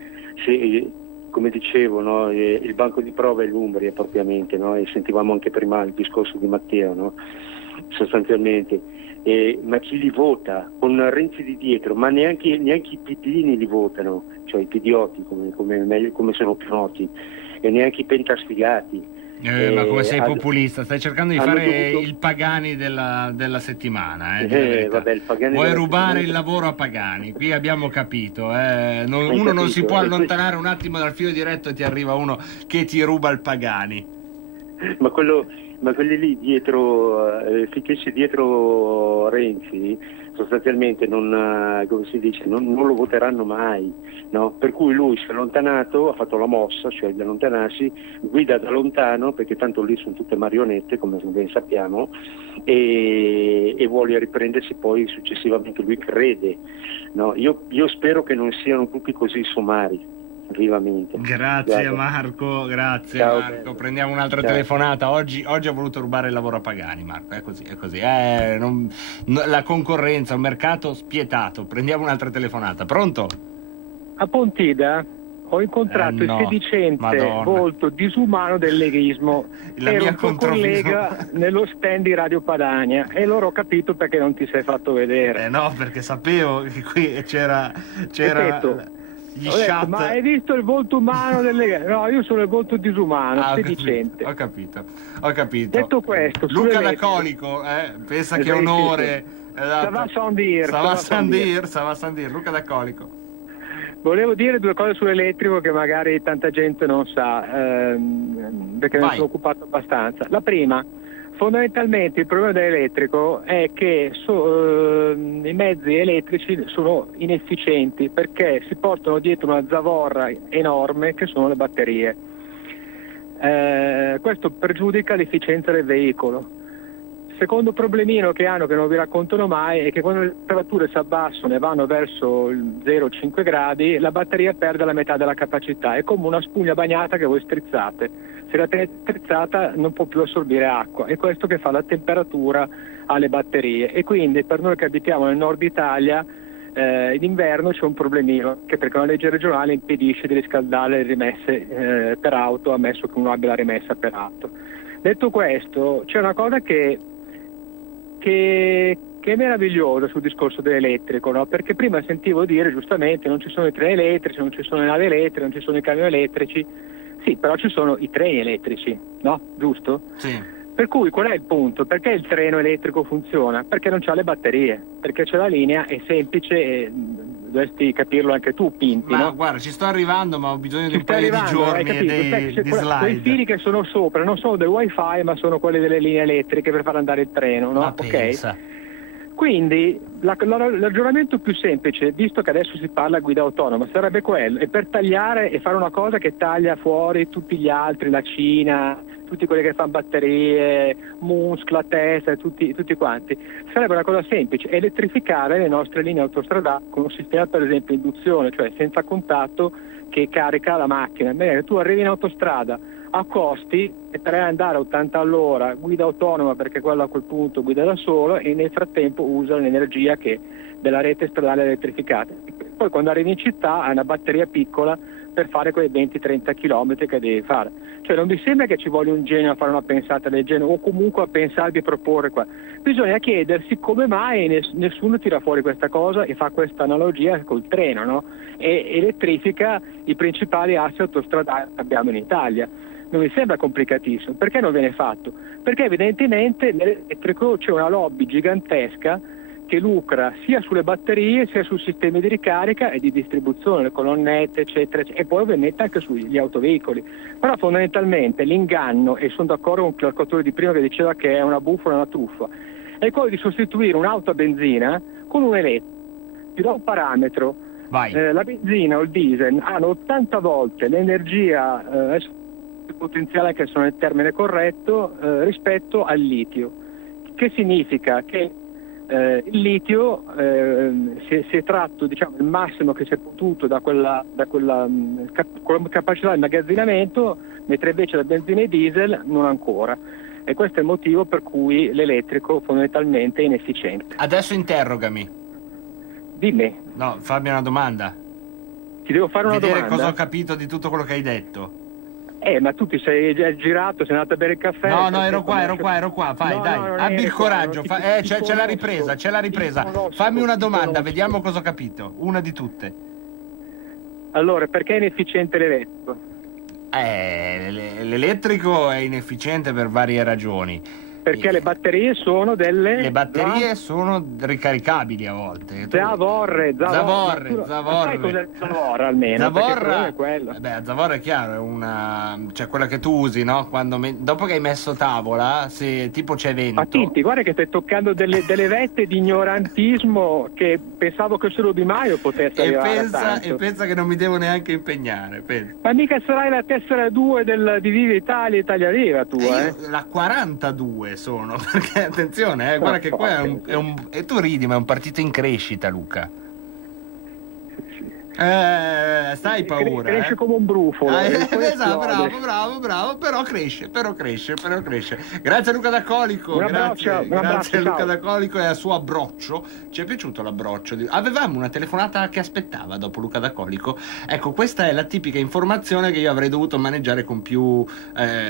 come dicevo, no? Il banco di prova è l'Umbria propriamente, no? E sentivamo anche prima il discorso di Matteo, no? Sostanzialmente. Ma chi li vota? Con Renzi di dietro, ma neanche i pidini li votano, cioè i pidioti come sono più noti, e neanche i pentasfigati. Ma come sei populista, stai cercando di fare il Pagani della settimana. Vabbè, il Pagani vuoi rubare il lavoro a Pagani, qui abbiamo capito. Uno non si può allontanare un attimo dal filo diretto e ti arriva uno che ti ruba il Pagani. Ma quelli lì dietro, finché c'è dietro Renzi, sostanzialmente non, come si dice, non lo voteranno mai, no? Per cui lui si è allontanato, ha fatto la mossa, cioè di allontanarsi, guida da lontano, perché tanto lì sono tutte marionette, come ben sappiamo, e vuole riprendersi poi successivamente, lui crede, no? Io spero che non siano tutti così somari. Vivamente. Grazie Marco, grazie. Ciao, Marco. Prendiamo un'altra ciao. telefonata. Oggi ha voluto rubare il lavoro a Pagani, Marco, è così. La concorrenza, un mercato spietato. Prendiamo un'altra telefonata. Pronto? A Pontida ho incontrato il sedicente volto disumano del leghismo. Era un tuo collega nello stand di Radio Padania e loro ho capito perché non ti sei fatto vedere. No, perché sapevo che qui c'era detto, ma hai visto il volto umano del leghismo? No, io sono il volto disumano, sedicente. Ho capito. Detto questo, Luca da Colico, pensa che onore. Ça va sans dire. Luca da Colico. Volevo dire due cose sull'elettrico che magari tanta gente non sa, perché ne sono occupato abbastanza. La prima, fondamentalmente il problema dell'elettrico è che i mezzi elettrici sono inefficienti perché si portano dietro una zavorra enorme che sono le batterie. Questo pregiudica l'efficienza del veicolo. Secondo problemino che hanno, che non vi raccontano mai, è che quando le temperature si abbassano e vanno verso il 0,5 gradi, la batteria perde la metà della capacità. È come una spugna bagnata che voi strizzate. Se la tenete strizzata non può più assorbire acqua. È questo che fa la temperatura alle batterie. E quindi per noi che abitiamo nel nord Italia, in inverno c'è un problemino, che perché una legge regionale impedisce di riscaldare le rimesse per auto, ammesso che uno abbia la rimessa per auto. Detto questo, c'è una cosa che è meravigliosa sul discorso dell'elettrico, no? Perché prima sentivo dire giustamente non ci sono i treni elettrici, non ci sono le navi elettriche, non ci sono i camioni elettrici. Sì, però ci sono i treni elettrici, no? Giusto? Sì. Per cui qual è il punto? Perché il treno elettrico funziona? Perché non c'ha le batterie, perché c'è la linea, è semplice e dovresti capirlo anche tu, Pinti, ma no? guarda, ci sto arrivando, ma ho bisogno di un paio di giorni e di slide. Quei fili che sono sopra non sono del wifi, ma sono quelli delle linee elettriche per far andare il treno, no? Ma pensa. Quindi il ragionamento più semplice, visto che adesso si parla guida autonoma, sarebbe quello, e per tagliare e fare una cosa che taglia fuori tutti gli altri, la Cina, tutti quelli che fanno batterie, Musk, la Tesla, tutti quanti, sarebbe una cosa semplice, elettrificare le nostre linee autostradali con un sistema per esempio induzione, cioè senza contatto, che carica la macchina. Bene, tu arrivi in autostrada a costi e per andare a 80 all'ora, guida autonoma perché quello a quel punto guida da solo e nel frattempo usa l'energia della rete stradale elettrificata. Poi quando arrivi in città hai una batteria piccola per fare quei 20-30 km che devi fare. Cioè non vi sembra che ci voglia un genio a fare una pensata del genere o comunque a pensare di proporre qua. Bisogna chiedersi come mai nessuno tira fuori questa cosa e fa questa analogia col treno, no? E elettrifica i principali assi autostradali che abbiamo in Italia. Non mi sembra complicatissimo. Perché non viene fatto? Perché evidentemente nell'elettrico c'è una lobby gigantesca che lucra sia sulle batterie sia sui sistemi di ricarica e di distribuzione, le colonnette, eccetera, e poi ovviamente anche sugli autoveicoli. Però fondamentalmente l'inganno, e sono d'accordo con l'ascoltatore di prima che diceva che è una bufala, una truffa, è quello di sostituire un'auto a benzina con un elettrico. Ti do un parametro. La benzina o il diesel hanno 80 volte l'energia, il potenziale, che sono il termine corretto, rispetto al litio. Che significa che il litio si è tratto, diciamo, il massimo che si è potuto da quella capacità di immagazzinamento, mentre invece la benzina e diesel non ancora. E questo è il motivo per cui l'elettrico fondamentalmente è inefficiente. Adesso interrogami. Dimmi. No, fammi una domanda. Ti devo fare una domanda? Cosa ho capito di tutto quello che hai detto. Ma tu ti sei già girato, sei andato a bere il caffè? No, ero qua, vai, dai, abbi il coraggio, c'è la ripresa, fammi una domanda, vediamo cosa ho capito, una di tutte. Allora, perché è inefficiente l'elettrico? L'elettrico è inefficiente per varie ragioni. perché le batterie sono delle... Le batterie sono ricaricabili a volte. Zavorre. Sai cos'è Zavorra almeno? Zavorra è quello. Zavorra è chiaro, è una... cioè quella che tu usi, no? Dopo che hai messo tavola, se tipo c'è vento... Ma Tinti, guarda che stai toccando delle vette di ignorantismo che pensavo che solo Di Maio potesse arrivare a tanto. E pensa che non mi devo neanche impegnare, pensa. Ma mica sarai la tessera 2 di Viva Italia Viva tu, La 42 sono, perché attenzione, guarda che qua è un... E tu ridi, ma è un partito in crescita, Luca. Stai paura. Cresce come un brufolo. Esatto, bravo, però cresce. Grazie a Luca D'Acolico. Grazie a Luca D'Acolico e al suo abbroccio. Ci è piaciuto l'abbroccio? Avevamo una telefonata che aspettava dopo Luca D'Acolico. Ecco, questa è la tipica informazione che io avrei dovuto maneggiare con più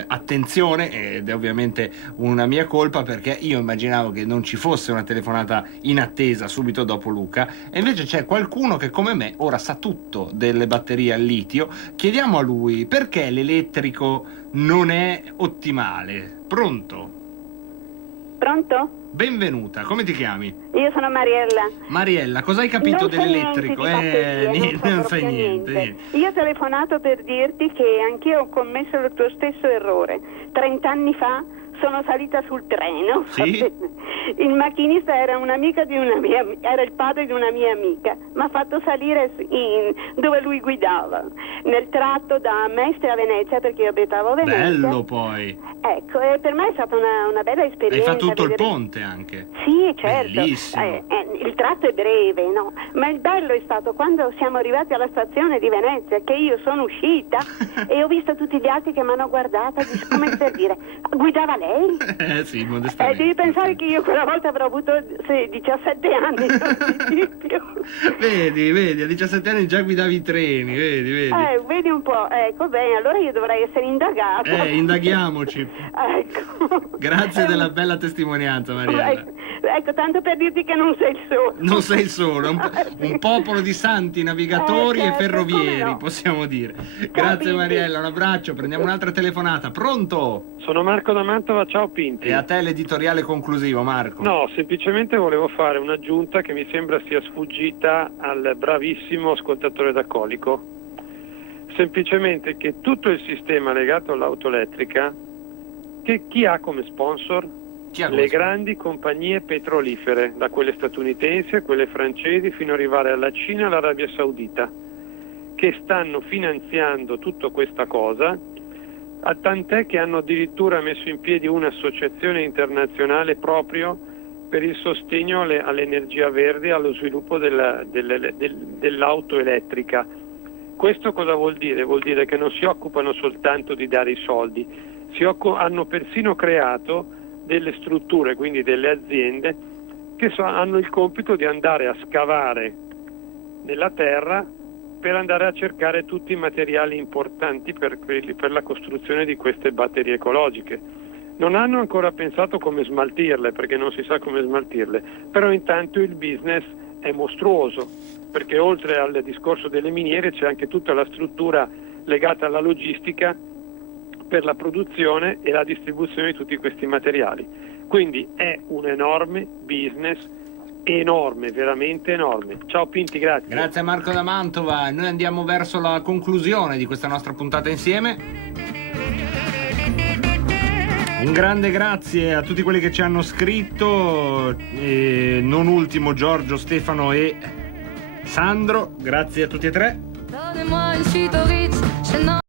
attenzione, ed è ovviamente una mia colpa, perché io immaginavo che non ci fosse una telefonata in attesa subito dopo Luca, e invece c'è qualcuno che come me ora sa tutto delle batterie al litio. Chiediamo a lui perché l'elettrico non è ottimale. Pronto? Benvenuta, come ti chiami? Io sono Mariella, cosa hai capito dell'elettrico? Non sai niente. Io ho telefonato per dirti che anch'io ho commesso il tuo stesso errore. 30 anni fa sono salita sul treno. Sì? Il macchinista era era il padre di una mia amica, mi ha fatto salire dove lui guidava, nel tratto da Mestre a Venezia, perché io abitavo a Venezia. Bello poi. Ecco, e per me è stata una bella esperienza. Hai fatto tutto il ponte anche. Sì, certo. Bellissimo. Il tratto è breve, no? Ma il bello è stato quando siamo arrivati alla stazione di Venezia, che io sono uscita e ho visto tutti gli altri che mi hanno guardata come per dire, guidava lei? Sì, modestamente. Devi pensare che io quella volta avrò avuto 17 anni. Vedi, a 17 anni già guidavi i treni, vedi. Vedi un po', ecco, bene, allora io dovrei essere indagata. Indaghiamoci. Ecco. Grazie della bella testimonianza, Mariella. Ecco, tanto per dirti che non sei il solo. Non sei il solo, un popolo di santi navigatori e ferrovieri, possiamo dire. Grazie Mariella, un abbraccio, prendiamo un'altra telefonata. Pronto? Sono Marco da Mantova, ciao Pinti. E a te l'editoriale conclusivo, Marco. No, semplicemente volevo fare un'aggiunta che mi sembra sia sfuggita al bravissimo ascoltatore D'Acolico. Semplicemente che tutto il sistema legato all'auto elettrica, che chi ha come sponsor? Le grandi compagnie petrolifere, da quelle statunitensi a quelle francesi fino ad arrivare alla Cina e all'Arabia Saudita, che stanno finanziando tutta questa cosa, a tant'è che hanno addirittura messo in piedi un'associazione internazionale proprio per il sostegno all'energia verde e allo sviluppo dell'auto elettrica. Questo cosa vuol dire? Vuol dire che non si occupano soltanto di dare i soldi, hanno persino creato delle strutture, quindi delle aziende, che hanno il compito di andare a scavare nella terra per andare a cercare tutti i materiali importanti per la costruzione di queste batterie ecologiche. Non hanno ancora pensato come smaltirle, perché non si sa come smaltirle, però intanto il business è mostruoso, perché oltre al discorso delle miniere c'è anche tutta la struttura legata alla logistica per la produzione e la distribuzione di tutti questi materiali. Quindi è un enorme business, enorme, veramente enorme. Ciao Pinti, grazie. Grazie a Marco da Mantova. Noi andiamo verso la conclusione di questa nostra puntata insieme. Un grande grazie a tutti quelli che ci hanno scritto, non ultimo Giorgio, Stefano e Sandro. Grazie a tutti e tre.